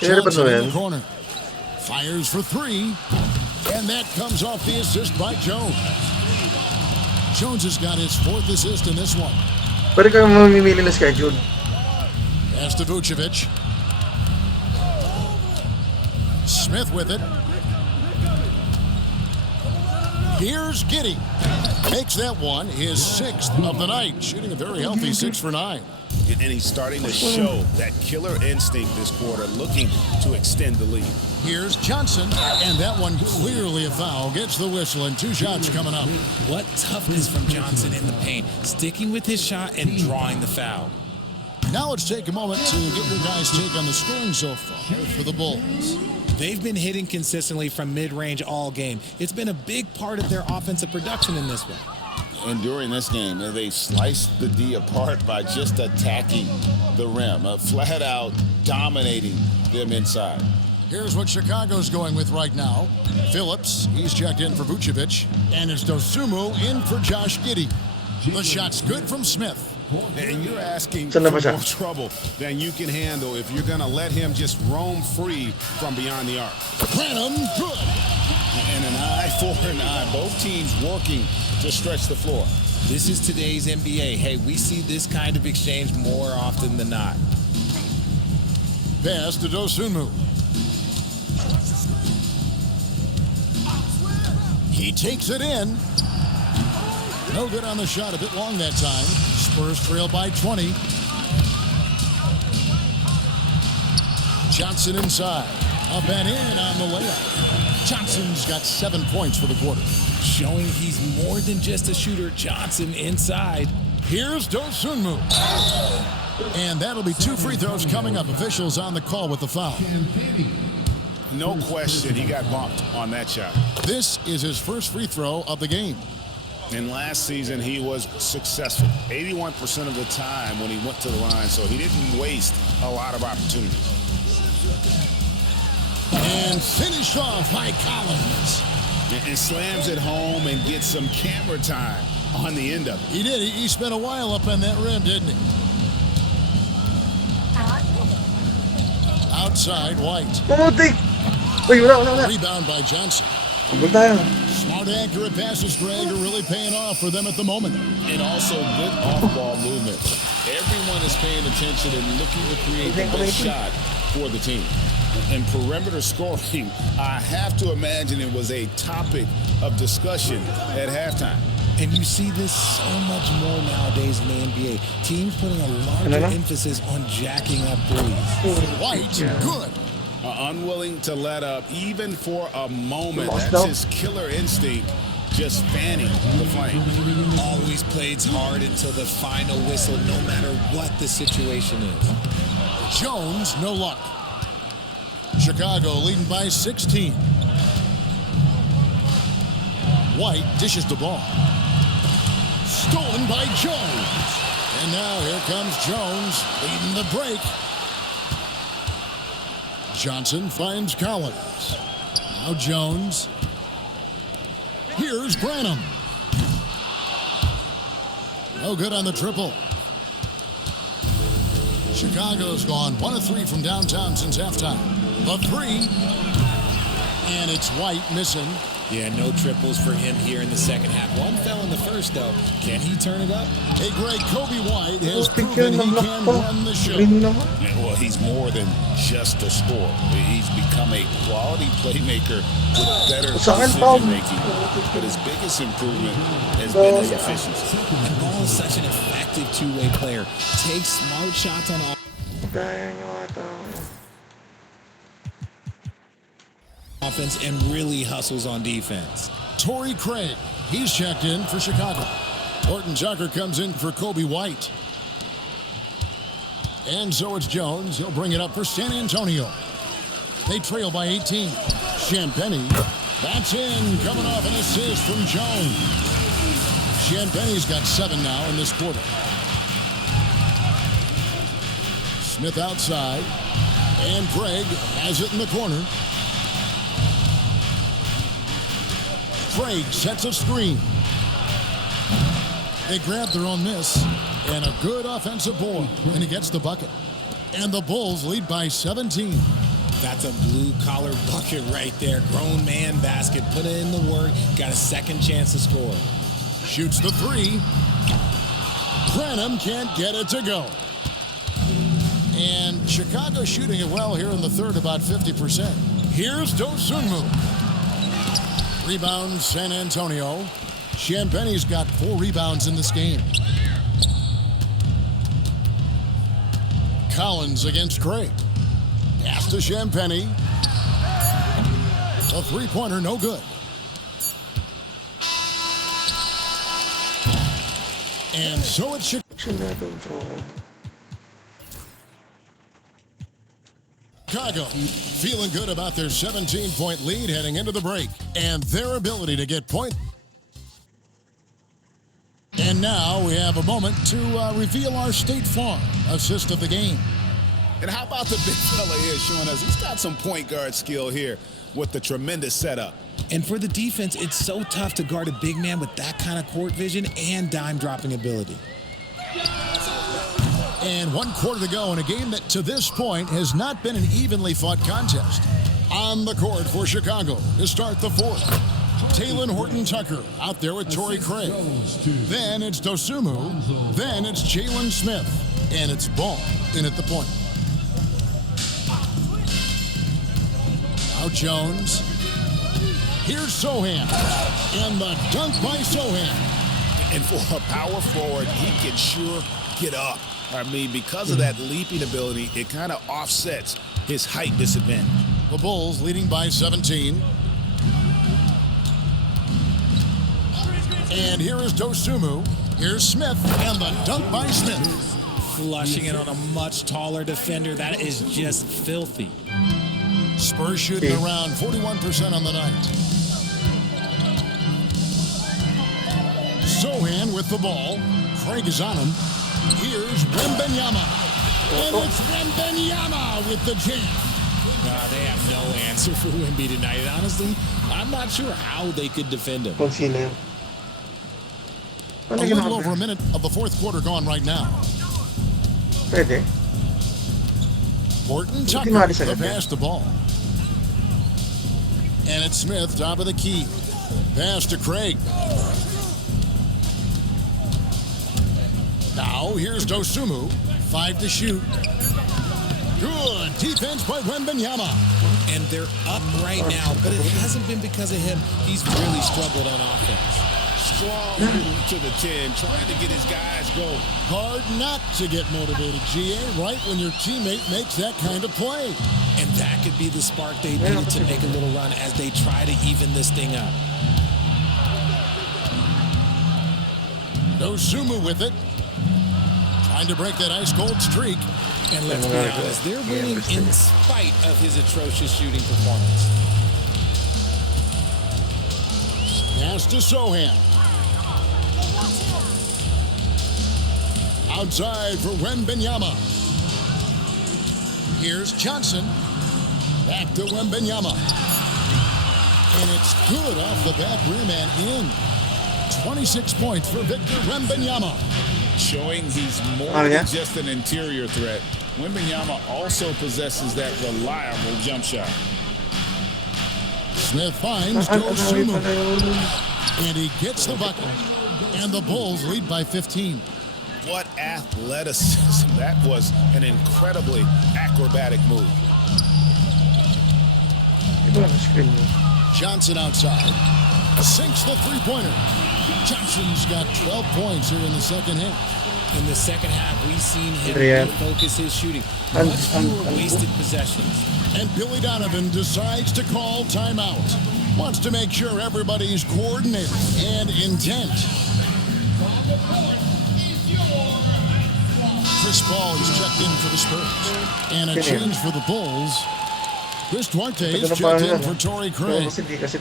Kaya ba Johnson in yan? the corner. Fires for three. And that comes off the assist by Jones. Jones has got his 4th assist in this one. Pwede kang mamimili na schedule. Pass to Vucevic. Smith with it. Here's Giddey. Makes that one his 6th of the night. Shooting a very healthy 6 for 9. And he's starting to show that killer instinct this quarter, looking to extend the lead. Here's Johnson, and that one clearly a foul. Gets the whistle, and 2 shots coming up. What toughness from Johnson in the paint, sticking with his shot and drawing the foul. Now let's take a moment to get your guys' take on the scoring so far for the Bulls. They've been hitting consistently from mid-range all game. It's been a big part of their offensive production in this one. And during this game, they sliced the D apart by just attacking the rim, flat out dominating them inside. Here's what Chicago's going with right now. Phillips, he's checked in for Vucevic, and it's Dosunmu in for Josh Giddey. The shot's good from Smith. And you're asking Saan for na ba siya? more trouble than you can handle if you're going to let him just roam free from beyond the arc. Branham, good. And an eye for an eye. Both teams working to stretch the floor. This is today's NBA. Hey, we see this kind of exchange more often than not. Pass to Dosunmu. He takes it in. No good on the shot, a bit long that time. Spurs trail by 20. Johnson inside. Up and in on the layup. Johnson's got 7 points for the quarter. Showing he's more than just a shooter. Johnson inside. Here's Dosunmu. And that'll be 2 free throws coming up. Officials on the call with the foul. No question, he got bumped on that shot. This is his first free throw of the game. And last season, he was successful 81% of the time when he went to the line, so he didn't waste a lot of opportunities. And finished off by Collins. And slams it home and gets some camera time on the end of it. He did. He spent a while up on that rim, didn't he? Outside, White. Pumutik! Uy, wala. Rebound by Johnson. Abot tayo. Smart, accurate passes, Greg, are really paying off for them at the moment. And also good off-ball movement. Everyone is paying attention and looking to create the best shot for the team. And perimeter scoring, I have to imagine it was a topic of discussion at halftime. And you see this so much more nowadays in the NBA. Teams putting a larger emphasis on jacking up threes. White, good. Unwilling to let up even for a moment. That's his killer instinct, just fanning the flame. Always plays hard until the final whistle, no matter what the situation is. Jones, no luck. Chicago leading by 16. White dishes the ball. Stolen by Jones. And now here comes Jones leading the break. Johnson finds Collins. Now Jones. Here's Branham. No good on the triple. Chicago's gone 1 of 3 from downtown since halftime. The 3. And it's White missing. Yeah, no triples for him here in the second half. One fell in the first, though. Can he turn it up? Hey, Greg, Kobe White has proven he can run the show. Well, he's more than just a scorer. He's become a quality playmaker with better decision-making. But his biggest improvement has been his efficiency. And Ball is such an effective two-way player. Takes smart shots on offense and really hustles on defense. Torrey Craig, he's checked in for Chicago. Horton Tucker comes in for Kobe White. And so it's Jones. He'll bring it up for San Antonio. They trail by 18. Champagnie, that's in, coming off an assist from Jones. Champagnie's got 7 now in this quarter. Smith outside. And Craig has it in the corner. Craig sets a screen. They grab their own miss. And a good offensive board. And he gets the bucket. And the Bulls lead by 17. That's a blue-collar bucket right there. Grown man basket. Put in the work. Got a second chance to score. Shoots the three. Branham can't get it to go. And Chicago shooting it well here in the third, about 50%. Here's Dosunmu. Rebound, San Antonio. Champagne's got 4 rebounds in this game. Collins against Craig. Pass to Champagne. A three-pointer, no good. And so it's Chicago feeling good about their 17-point lead heading into the break and their ability to get point. And now we have a moment to reveal our State Farm assist of the game. And how about the big fella here showing us he's got some point guard skill here with the tremendous setup. And for the defense, it's so tough to guard a big man with that kind of court vision and dime-dropping ability. And 1 quarter to go in a game that, to this point, has not been an evenly fought contest. On the court for Chicago to start the fourth. Talen Horton-Tucker out there with Torrey Craig. Then it's Dosunmu. Then it's Jalen Smith. And it's Ball in at the point. Now Jones. Here's Sohan. And the dunk by Sohan. And for a power forward, he can sure get up. I mean, because of that leaping ability, it kind of offsets his height disadvantage. The Bulls leading by 17. And here is Dosunmu. Here's Smith. And the dunk by Smith. Flushing it on a much taller defender. That is just filthy. Spurs shooting around 41% on the night. Sohan with the ball. Craig is on him. Here's Wembanyama. And it's Wembanyama with the jam. They have no answer for Wemby tonight. And honestly, I'm not sure how they could defend him. A little over a minute of the fourth quarter gone right now. Horton-Tucker to pass the ball. And it's Smith, top of the key. Pass to Craig. Now, here's Dosunmu. 5 to shoot. Good defense by Wembanyama. And they're up right now, but it hasn't been because of him. He's really struggled on offense. Strong move to the 10, trying to get his guys going. Hard not to get motivated, GA, right when your teammate makes that kind of play. And that could be the spark they needed to make a little run as they try to even this thing up. Dosunmu with it. Trying to break that ice-cold streak. And let's be honest, they're winning in spite of his atrocious shooting performance. Pass to Sohan. Outside for Wembanyama. Here's Johnson. Back to Wembanyama. And it's good off the back rim and in. 26 points for Victor Wembanyama. Showing he's more than just an interior threat. Wembanyama also possesses that reliable jump shot. Smith finds Dosunmu. And he gets the bucket. And the Bulls lead by 15. What athleticism. That was an incredibly acrobatic move. Johnson outside. Sinks the three-pointer. Johnson's got 12 points here in the second half. In the second half, we've seen him focus his shooting. Much fewer wasted possessions. And Billy Donovan decides to call timeout. Wants to make sure everybody's coordinated and intent. Chris Paul is checked in for the Spurs. And a change for the Bulls. Chris Duarte is checked in for Torrey Craig.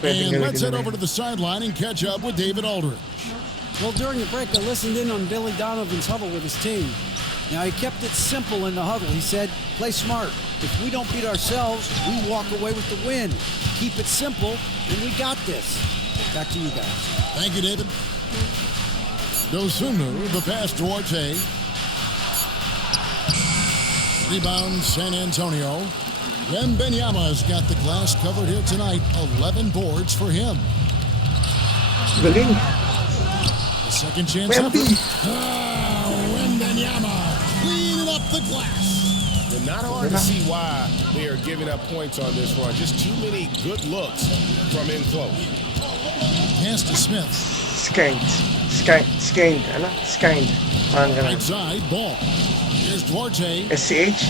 And let's head over to the sideline and catch up with David Aldridge. Well, during the break, I listened in on Billy Donovan's huddle with his team. Now, he kept it simple in the huddle. He said, play smart. If we don't beat ourselves, we walk away with the win. Keep it simple, and we got this. Back to you guys. Thank you, David. Dosunmu, the pass to Duarte. Rebound, San Antonio. Wembanyama's got the glass covered here tonight. 11 boards for him. Galing. A second chance Wemby. effort. Wembanyama cleaning up the glass. It's not hard to see why they are giving up points on this run. Just too many good looks from in close. Pass to Smith. Skinned. Ano? Skinned. Parang ganun. Right side, ball. Here's Duarte SCH.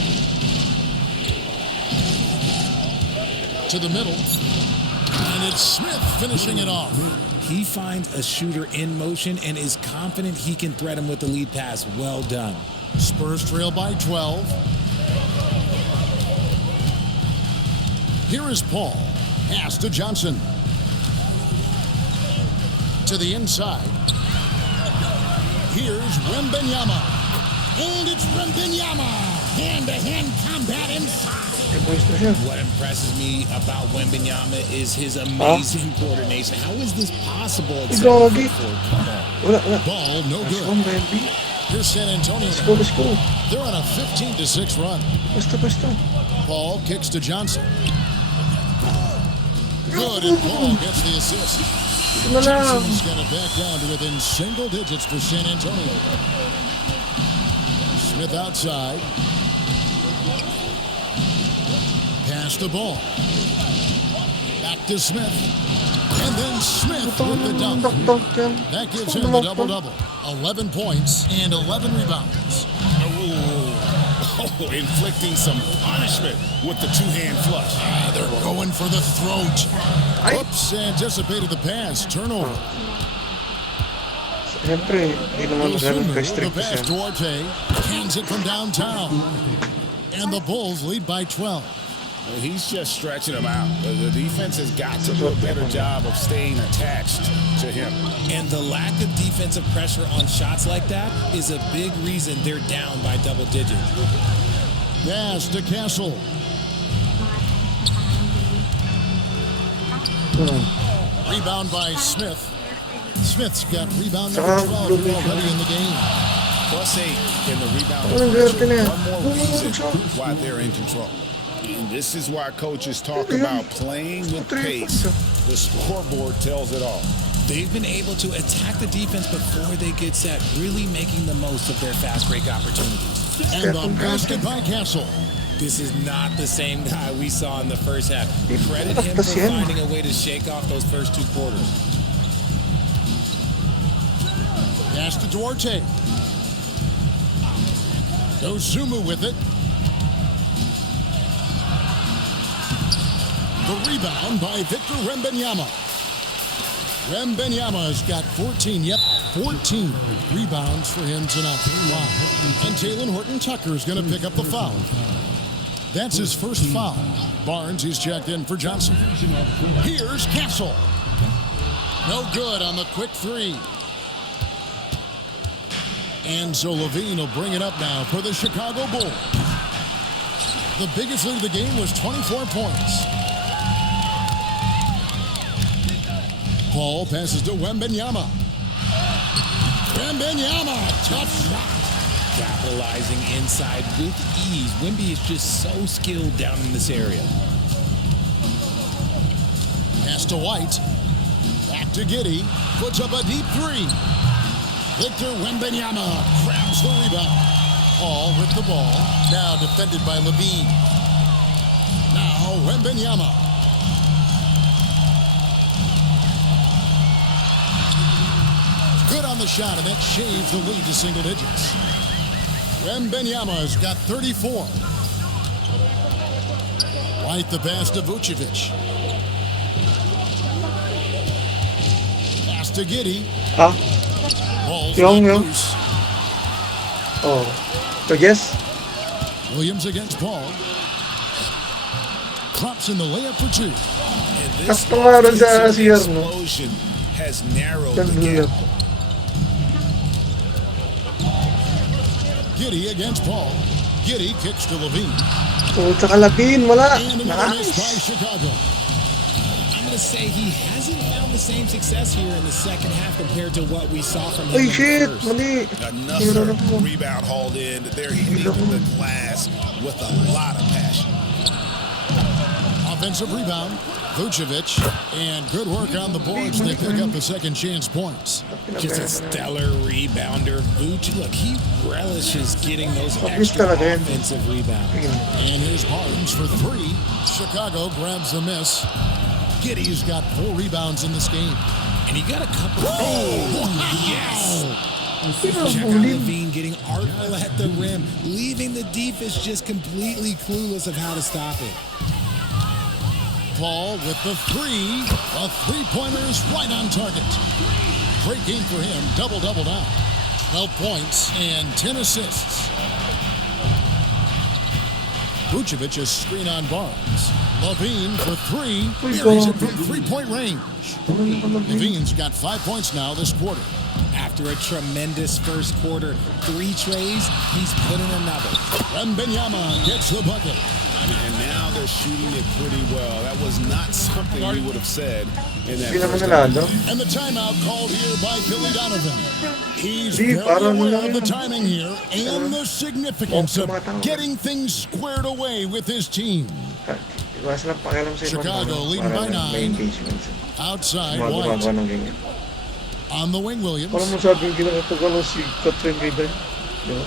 to the middle. And it's Smith finishing it off. He finds a shooter in motion and is confident he can threat him with the lead pass. Well done. Spurs trail by 12. Here is Paul. Pass to Johnson. To the inside. Here's Wembanyama. And it's Wembanyama. Hand-to-hand combat inside. What impresses me about Wembanyama is his amazing coordination. How is this possible? Gogi. Wala. Ball no good. Wemby. Here's San Antonio. Let's go. They're on a 15-6 run. Basta. Paul kicks to Johnson. Good, and Paul gets the assist. Johnson's got it back down to within single digits for San Antonio. Smith outside. Pass the ball. Back to Smith. And then Smith with the dunk. That gives him the double-double. 11 points and 11 rebounds. Oh, inflicting some punishment with the two-hand flush. They're going for the throat. Oops, anticipated the pass. Turnover. Siyempre, hindi naman ganun The ka-strict pass, siya. Duarte hands it from downtown. And the Bulls lead by 12. He's just stretching him out. The defense has got to do a better job of staying attached to him. And the lack of defensive pressure on shots like that is a big reason they're down by double digits. Pass to Castle. Rebound by Smith. Smith's got rebound number 12 here already in the game. +8 in the rebound. One more reason why they're in control. And this is why coaches talk about playing with pace. The scoreboard tells it all. They've been able to attack the defense before they get set, really making the most of their fast break opportunities. And the basket by Castle. This is not the same guy we saw in the first half. Credit him for finding a way to shake off those first 2 quarters. Pass to Duarte. Dosunmu with it. The rebound by Victor Wembanyama. Wembanyama's got 14 rebounds for him tonight. Wow. And Talen Horton-Tucker is going to pick up the foul. That's his first foul. Barnes, he's checked in for Johnson. Here's Castle. No good on the quick 3. And so Levine will bring it up now for the Chicago Bulls. The biggest lead of the game was 24 points. Paul passes to Wembanyama. Wembanyama, tough shot. Capitalizing inside with ease. Wemby is just so skilled down in this area. Pass to White. Back to Giddey. Puts up a deep 3. Victor Wembanyama grabs the rebound. Paul with the ball. Now defended by Levine. Now Wembanyama. Good on the shot, and that shaves the lead to single digits. Wembanyama's got 34. White the pass to Vucevic. Pass to Giddey. Ball's Yung. loose. Oh. So yes. Williams against Paul. Klops in the layup for 2. And this Sakto nga rin sa CR, no? explosion has narrowed the gap. Giddey against Paul. Giddey kicks to Levine. Oh, tsaka Labine, wala. And another miss by Nice. Chicago. to say he hasn't found the same success here in the second half compared to what we saw from him Ay, in shit! the first. Mali! Another rebound hauled in. There he needed the glass with a lot of passion. Offensive rebound, Vucevic, and good work on the boards. They pick up the second chance points. Just a stellar rebounder. Vuce, look, he relishes getting those extra offensive rebounds. And here's Barnes for three. Chicago grabs the miss. Giddey's got 4 rebounds in this game. And he got a couple. Yes! Check out Levine getting artful at the rim, leaving the defense just completely clueless of how to stop it. Paul with the 3. A three-pointer is right on target. Great game for him. Double-double now. 12 points and 10 assists. Vucevic is screen on Barnes. Levine for 3. Buries it from three-point range. Levine's got 5 points now this quarter. After a tremendous first quarter, 3 trays, he's put in another. Wembanyama gets the bucket. And now they're shooting it pretty well. That was not something we would have said in that Hindi naman first nanalo. And the timeout called here by Billy Donovan. He's Di, very parang aware of the lang. timing here and the significance of getting things squared away with his team. Iwasan lang pakialam sa ibang Chicago tao leading by para may 9. engagement. Outside, Mga White. gumagawa ng ganyan. On the wing, Williams. Parang mo sabi yung ginagawa ko ng si Catherine Riddle. Diba?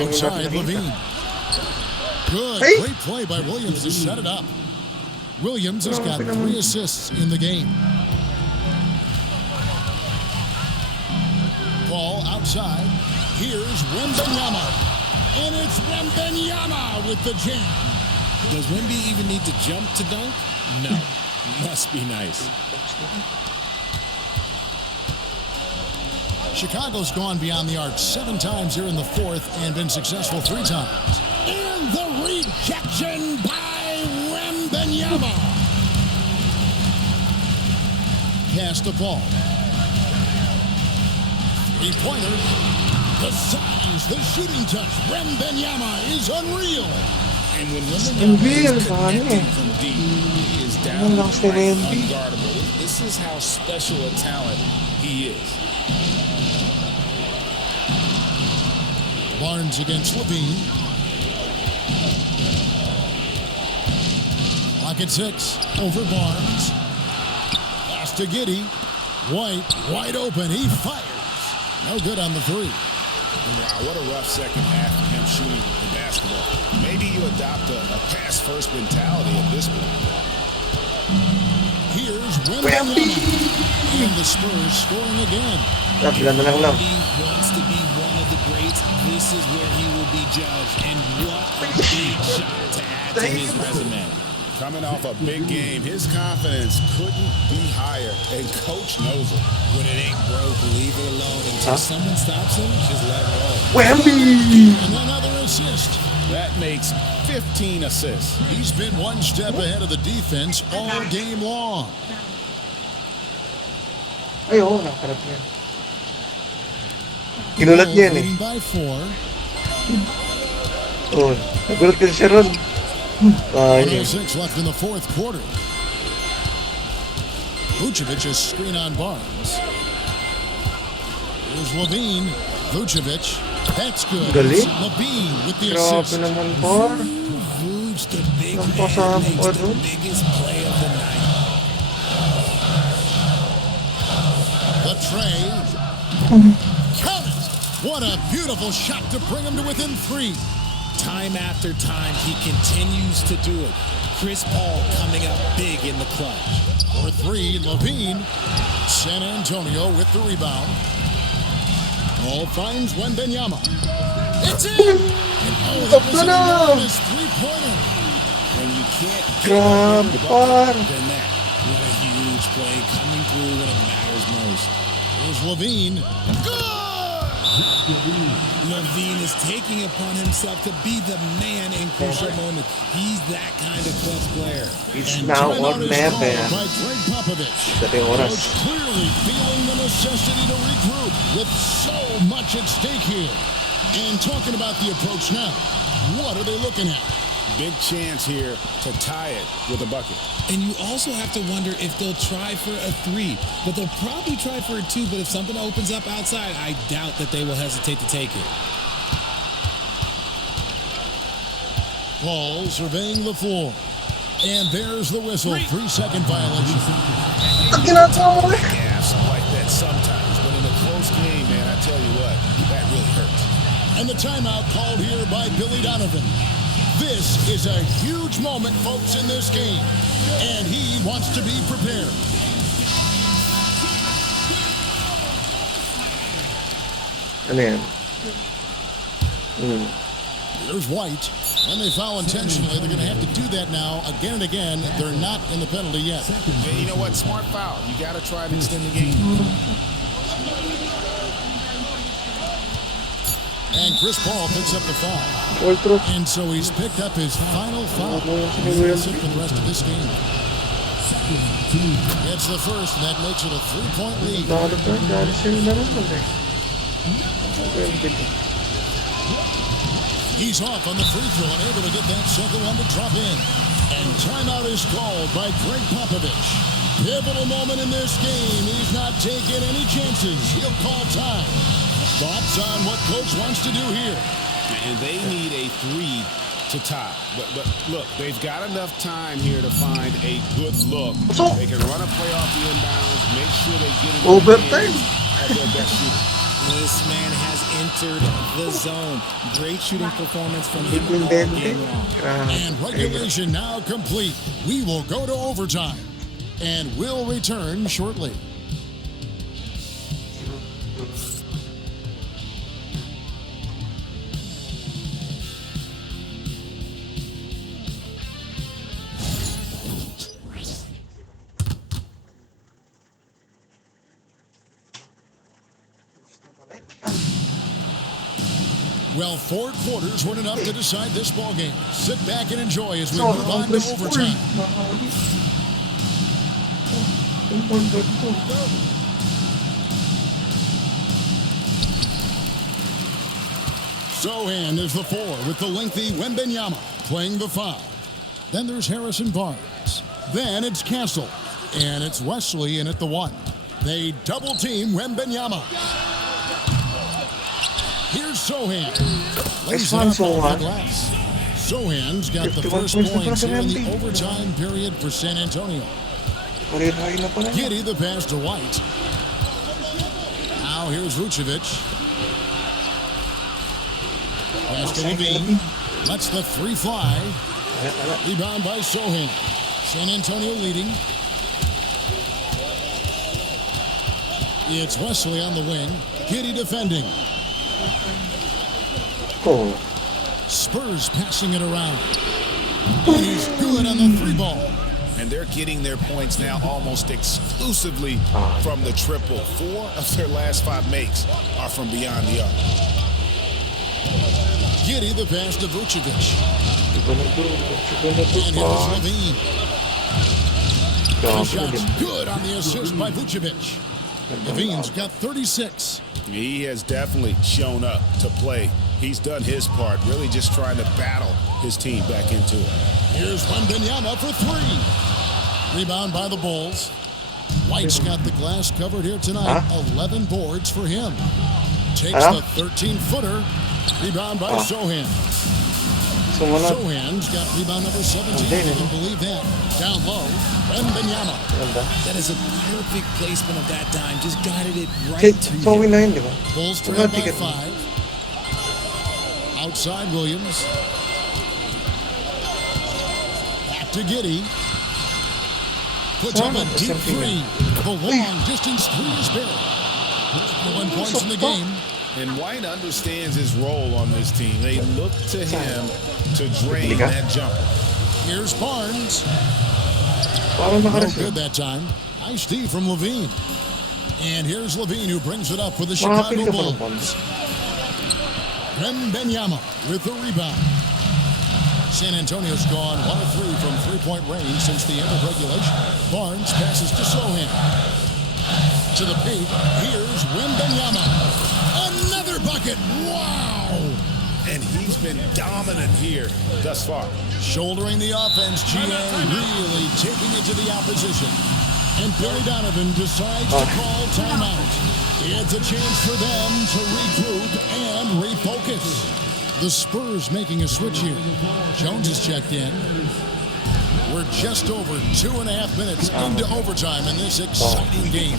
Outside, Levine. Good, Hey! great play by Williams to set it up. Williams has got 3 assists in the game. Paul outside. Here's Wembanyama. And it's Wembanyama with the jam. Does Wemby even need to jump to dunk? No. Must be nice. Chicago's gone beyond the arc 7 times here in the fourth and been successful 3 times. And the rejection by Wembanyama. Pass to Paul. 3-pointer. The size, the shooting touch. Wembanyama is unreal. And when Unreal, Wembanyama is man. connecting from deep, he is down Ang lakas na right, Wemby. unguardable. This is how special a talent he is. Barnes against Levine. Lock at 6. Over Barnes. Pass to Giddey. White, wide open. He fires. No good on the 3. Wow, what a rough second half for him shooting the basketball. Maybe you adopt a pass-first mentality at this point. Here's Wembanyama. And the Spurs scoring again. Ilan na lang lang. He wants to be one of the greats. This is where he will be judged. And what a big shot to add to his resume. Coming off a big game, his confidence couldn't be higher, and coach knows it. When it ain't broke, leave it alone. Until someone stops him, just let it roll. Wemby! And another assist. That makes 15 assists. He's been one step ahead of the defense all game long. Ay, oo, nakarap niya. Ginulat niya yan eh. Leading by 4. Oo, nagulat kasi siya ron. Ayun. 106 left in the fourth quarter. Vucevic is screen on Barnes. Here's Levine. Vucevic. That's good. Galing. Levine with the Grabe assist. naman, Bar. Vuce, the big Nampasa man, makes ako the doon. biggest play of the night. The tray. Count it. What a beautiful shot to bring him to within 3. Time after time, he continues to do it. Chris Paul coming up big in the clutch. For 3, Levine. San Antonio with the rebound. Ball finds Wembanyama. It's in! And that was an enormous 3-pointer. And you can't Grabe, Par. Than that. What a huge play coming through when it matters most. Here's Levine. Good! Levine is taking upon himself to be the man in crucial moments. He's that kind of clutch player. It's And now timeout or is never. called by Greg Popovich. Dati oras. Coach clearly feeling the necessity to regroup with so much at stake here. And talking about the approach now, what are they looking at? Big chance here to tie it with a bucket. And you also have to wonder if they'll try for a 3, but they'll probably try for a 2. But if something opens up outside, I doubt that they will hesitate to take it. Paul surveying the floor. And there's the whistle. 3-second violation. Gas like that sometimes, but in a close game, man, I tell you what, that really hurts. And the timeout called here by Billy Donovan. This is a huge moment, folks, in this game. And he wants to be prepared. There's White. When they foul intentionally, they're going to have to do that now again and again. They're not in the penalty yet. Yeah, you know what? Smart foul. You got to try to extend the game. And Chris Paul picks up the foul. And so he's picked up his final foul. He's going to sit for the rest of this game. It's the first, and that makes it a 3-point lead. He's off on the free throw and able to get that second one to drop in. And timeout is called by Greg Popovich. Pivotal moment in this game. He's not taking any chances. He'll call time. Thoughts on what coach wants to do here? And they need a 3 to tie. But look, they've got enough time here to find a good look. They can run a play off the inbounds, make sure they get it at their best shooter. This man has entered the zone. Great shooting performance from him all game long. And regulation now complete. We will go to overtime. And we'll return shortly. Well, 4 quarters weren't enough to decide this ball game. Sit back and enjoy as we move on to overtime. Sohan is the 4 with the lengthy Wembanyama playing the 5. Then there's Harrison Barnes. Then it's Castle. And it's Wesley in at the 1. They double team Wembanyama. Here's Sohan. Lays it up off the glass. Sohan's got the first points here in the overtime period for San Antonio. Giddy the pass to White. Now here's Vucevic. Pass to Levine. Lets the 3 fly. Rebound by Sohan. San Antonio leading. It's Wesley on the wing. Giddy defending. Spurs passing it around. And he's good on the 3 ball. And they're getting their points now almost exclusively from the triple. 4 of their last 5 makes are from beyond the arc. Giddy the pass to Vucevic. And here's Levine. The shot's good on the assist by Vucevic. Levine's got 36. He has definitely shown up to play. He's done his part, really just trying to battle his team back into it. Here's Wembanyama for 3. Rebound by the Bulls. White's got the glass covered here tonight. 11 boards for him. Takes the 13-footer. Rebound by Sohan. Sohan's got rebound number 17. You can believe that. Down low, Wembanyama. That is a perfect placement of that dime. Just guided it right to him. Bulls trail by 5. Outside Williams. Back to Giddy. Puts up a deep 3. The long distance 3 is buried. The 1 points in the game. And White understands his role on this team. They look to him to drain that jumper. Here's Barnes. No good that time. Nice D from Levine. And here's Levine who brings it up for the Chicago Bulls. Wembanyama with the rebound. San Antonio's gone 1 of 3 from 3-point range since the end of regulation. Barnes passes to Sohan. To the paint. Here's Wembanyama. Another bucket. Wow. And He's been dominant here thus far. Shouldering the offense, GA really taking it to the opposition. And Billy Donovan decides to call timeout. It's a chance for them to regroup and refocus. The Spurs making a switch here. Jones is checked in. We're just over 2.5 minutes into overtime in this exciting game.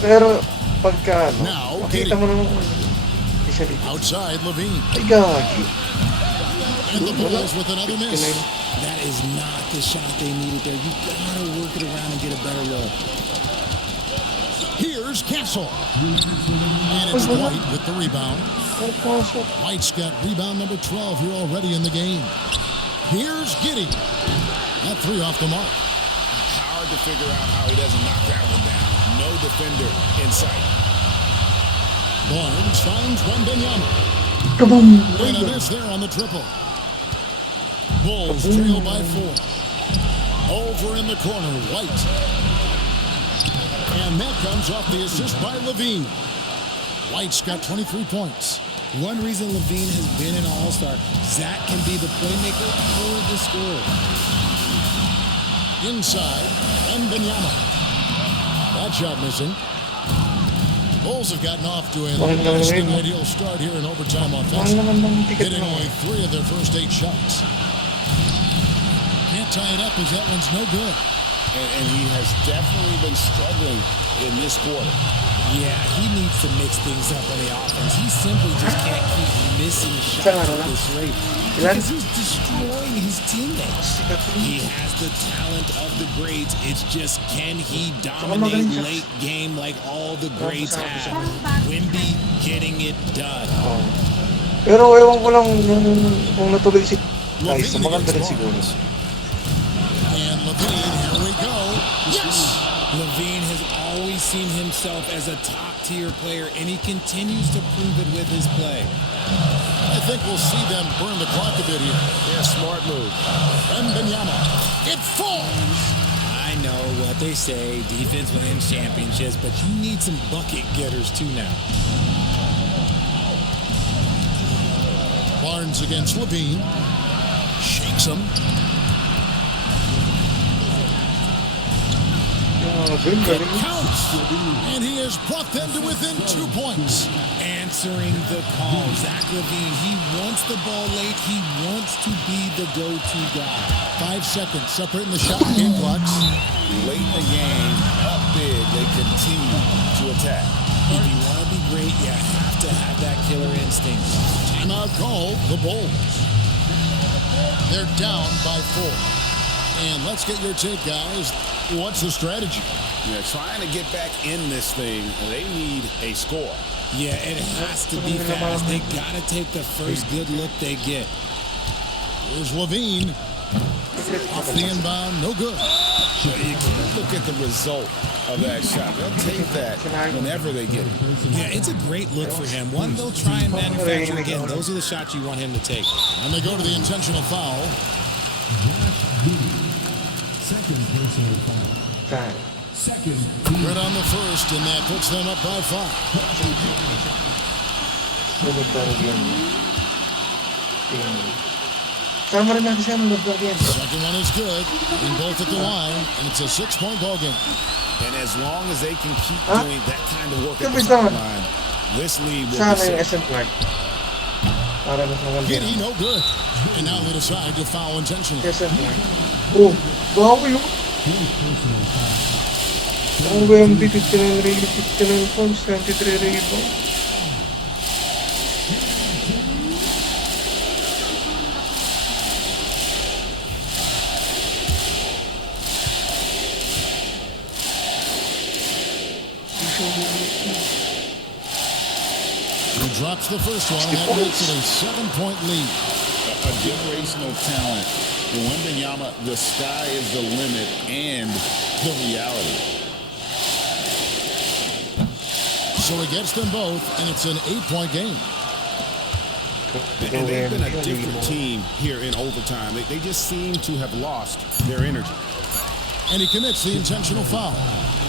Pero pagka Now, makita mo naman isa dito. outside Levine. Ay, gagi. And the Bulls with another miss. That is not the shot they needed there. You gotta work it around and get a better look. Here's Castle. And it's White with the rebound. Ang pasok. White's got rebound number 12 here already in the game. Here's Giddey. That three off the mark. Hard to figure out how he doesn't knock that one down. No defender in sight. Barnes finds Wembanyama. Come on. And a miss there on the triple. Bulls trail by 4. Over in the corner, White. And that comes off the assist by Levine. White's got 23 points. One reason Levine has been an all-star, Zach can be the playmaker or the scorer. Inside, Wembanyama. That shot missing. Bulls have gotten off to a less than ideal start here in overtime offense, hitting only 3 of their first 8 shots. Can't tie it up as that one's no good. And he has definitely been struggling in this quarter. Yeah, he needs to mix things up on the offense. He simply just can't keep missing shots at this rate because he's destroying his teammates. He has the talent of the greats. It's just, can he dominate late game like all the greats have? Wemby getting it done. Pero ewan ko lang kung natuloy si guys, maganda rin siguro. And Levine, here we go. Yes! Levine has always seen himself as a top-tier player, and he continues to prove it with his play. I think we'll see them burn the clock a bit here. Yeah, smart move. Wembanyama. It falls! I know what they say, defense wins championships, but you need some bucket getters too now. Barnes against Levine. Shakes him. It counts. And he has brought them to within 2 points. Answering the call. Zach LaVine, he wants the ball late. He wants to be the go-to guy. 5 seconds separating the shot and game clocks. Late in the game, up big, they continue to attack. If you want to be great, you have to have that killer instinct. Timeout called the Bulls. They're down by 4. And let's get your take, guys. What's the strategy? Yeah, trying to get back in this thing, they need a score. Yeah, it has to be fast. They got to take the first good look they get. Here's Levine. Off the inbound, no good. But you can't look at the result of that shot. They'll take that whenever they get it. Yeah, it's a great look for him. One they'll try and manufacture again. Those are the shots you want him to take. And they go to the intentional foul. Second personal foul. Good on the first, and that puts them up by 5. Sama rin natin siya ng loob yan. Second one is good, and both at the line, and it's a 6-point ball game. And as long as they can keep doing that kind of work at the Kapit naman. line, this lead will Sana be yung safe. SM card. Para mas maganda. Giddey, no good. And now they decide to foul intentionally. SM card. Oh, bago yun. Ang Wemby 59 points, 23 rebounds. He drops the first one, and that makes it a 7-point lead. A generational talent. For Wembanyama, the sky is the limit and the reality. So he gets them both, and it's an 8-point game. And they've been a different team here in overtime. They just seem to have lost their energy. And he commits the intentional foul.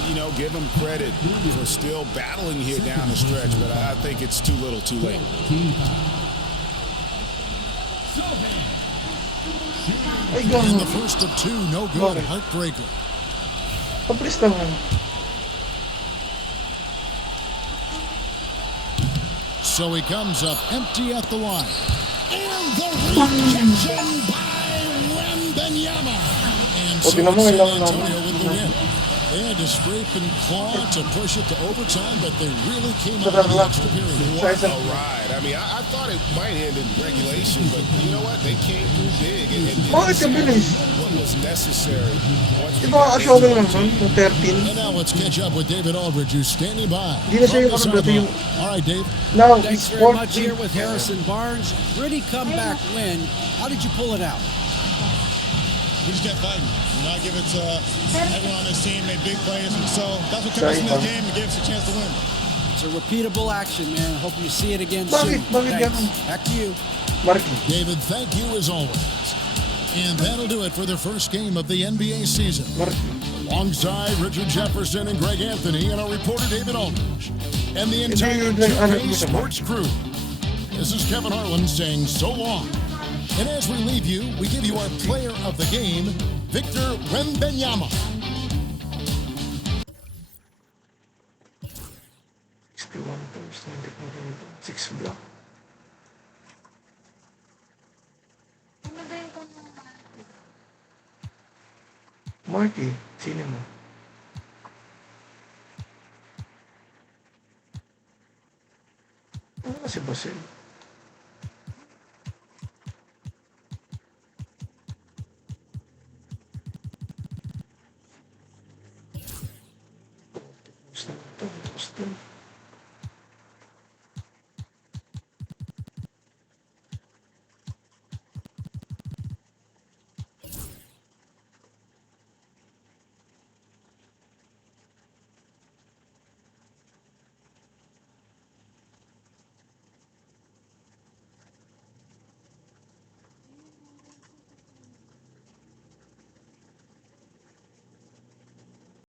you know, give him credit for still battling here down the stretch, but I think it's too little too late. Ay, And gano'n. the first of two, no good. Heartbreaker. Pabilis naman. So he comes up empty at the line. And the rejection by Wembanyama. And so tingnan mo, it's San ilang Antonio with the naman. win. They had to scrape and claw to push it to overtime, but they really came out Sarap of the lang. extra period. Isa-isa. All right. I mean, I thought it might end in regulation, but you know what? They came through big and did Bakit ang bilis? what was necessary. Once we Di got ba into ka-shovel lang it. nun? Yung 13? And now let's catch up with David Aldridge, who's standing by. Hindi na siya from the yung ano dati yung... sideline. All right, Dave. Now, Thanks it's very much 14. here with Harrison Barnes. Gritty comeback win. How did you pull it out? We just kept fighting. You know, I give it to everyone on this team, made big plays. So that's what kept us in this game and gave us a chance to win. It's a repeatable action, man. Hope you see it again Bakit? soon. Bakit Thanks. ganun? Back to you. Marky. David, thank you as always. And that'll do it for the first game of the NBA season. Marky. Alongside Richard Jefferson and Greg Anthony and our reporter David Aldridge and the entire Hindi, ano 2K dito, Sports crew. This is Kevin Harlan saying so long. And as we leave you, we give you our player of the game, Victor Wembanyama. 6 block. Marky, sino mo? Ano kasi Basil?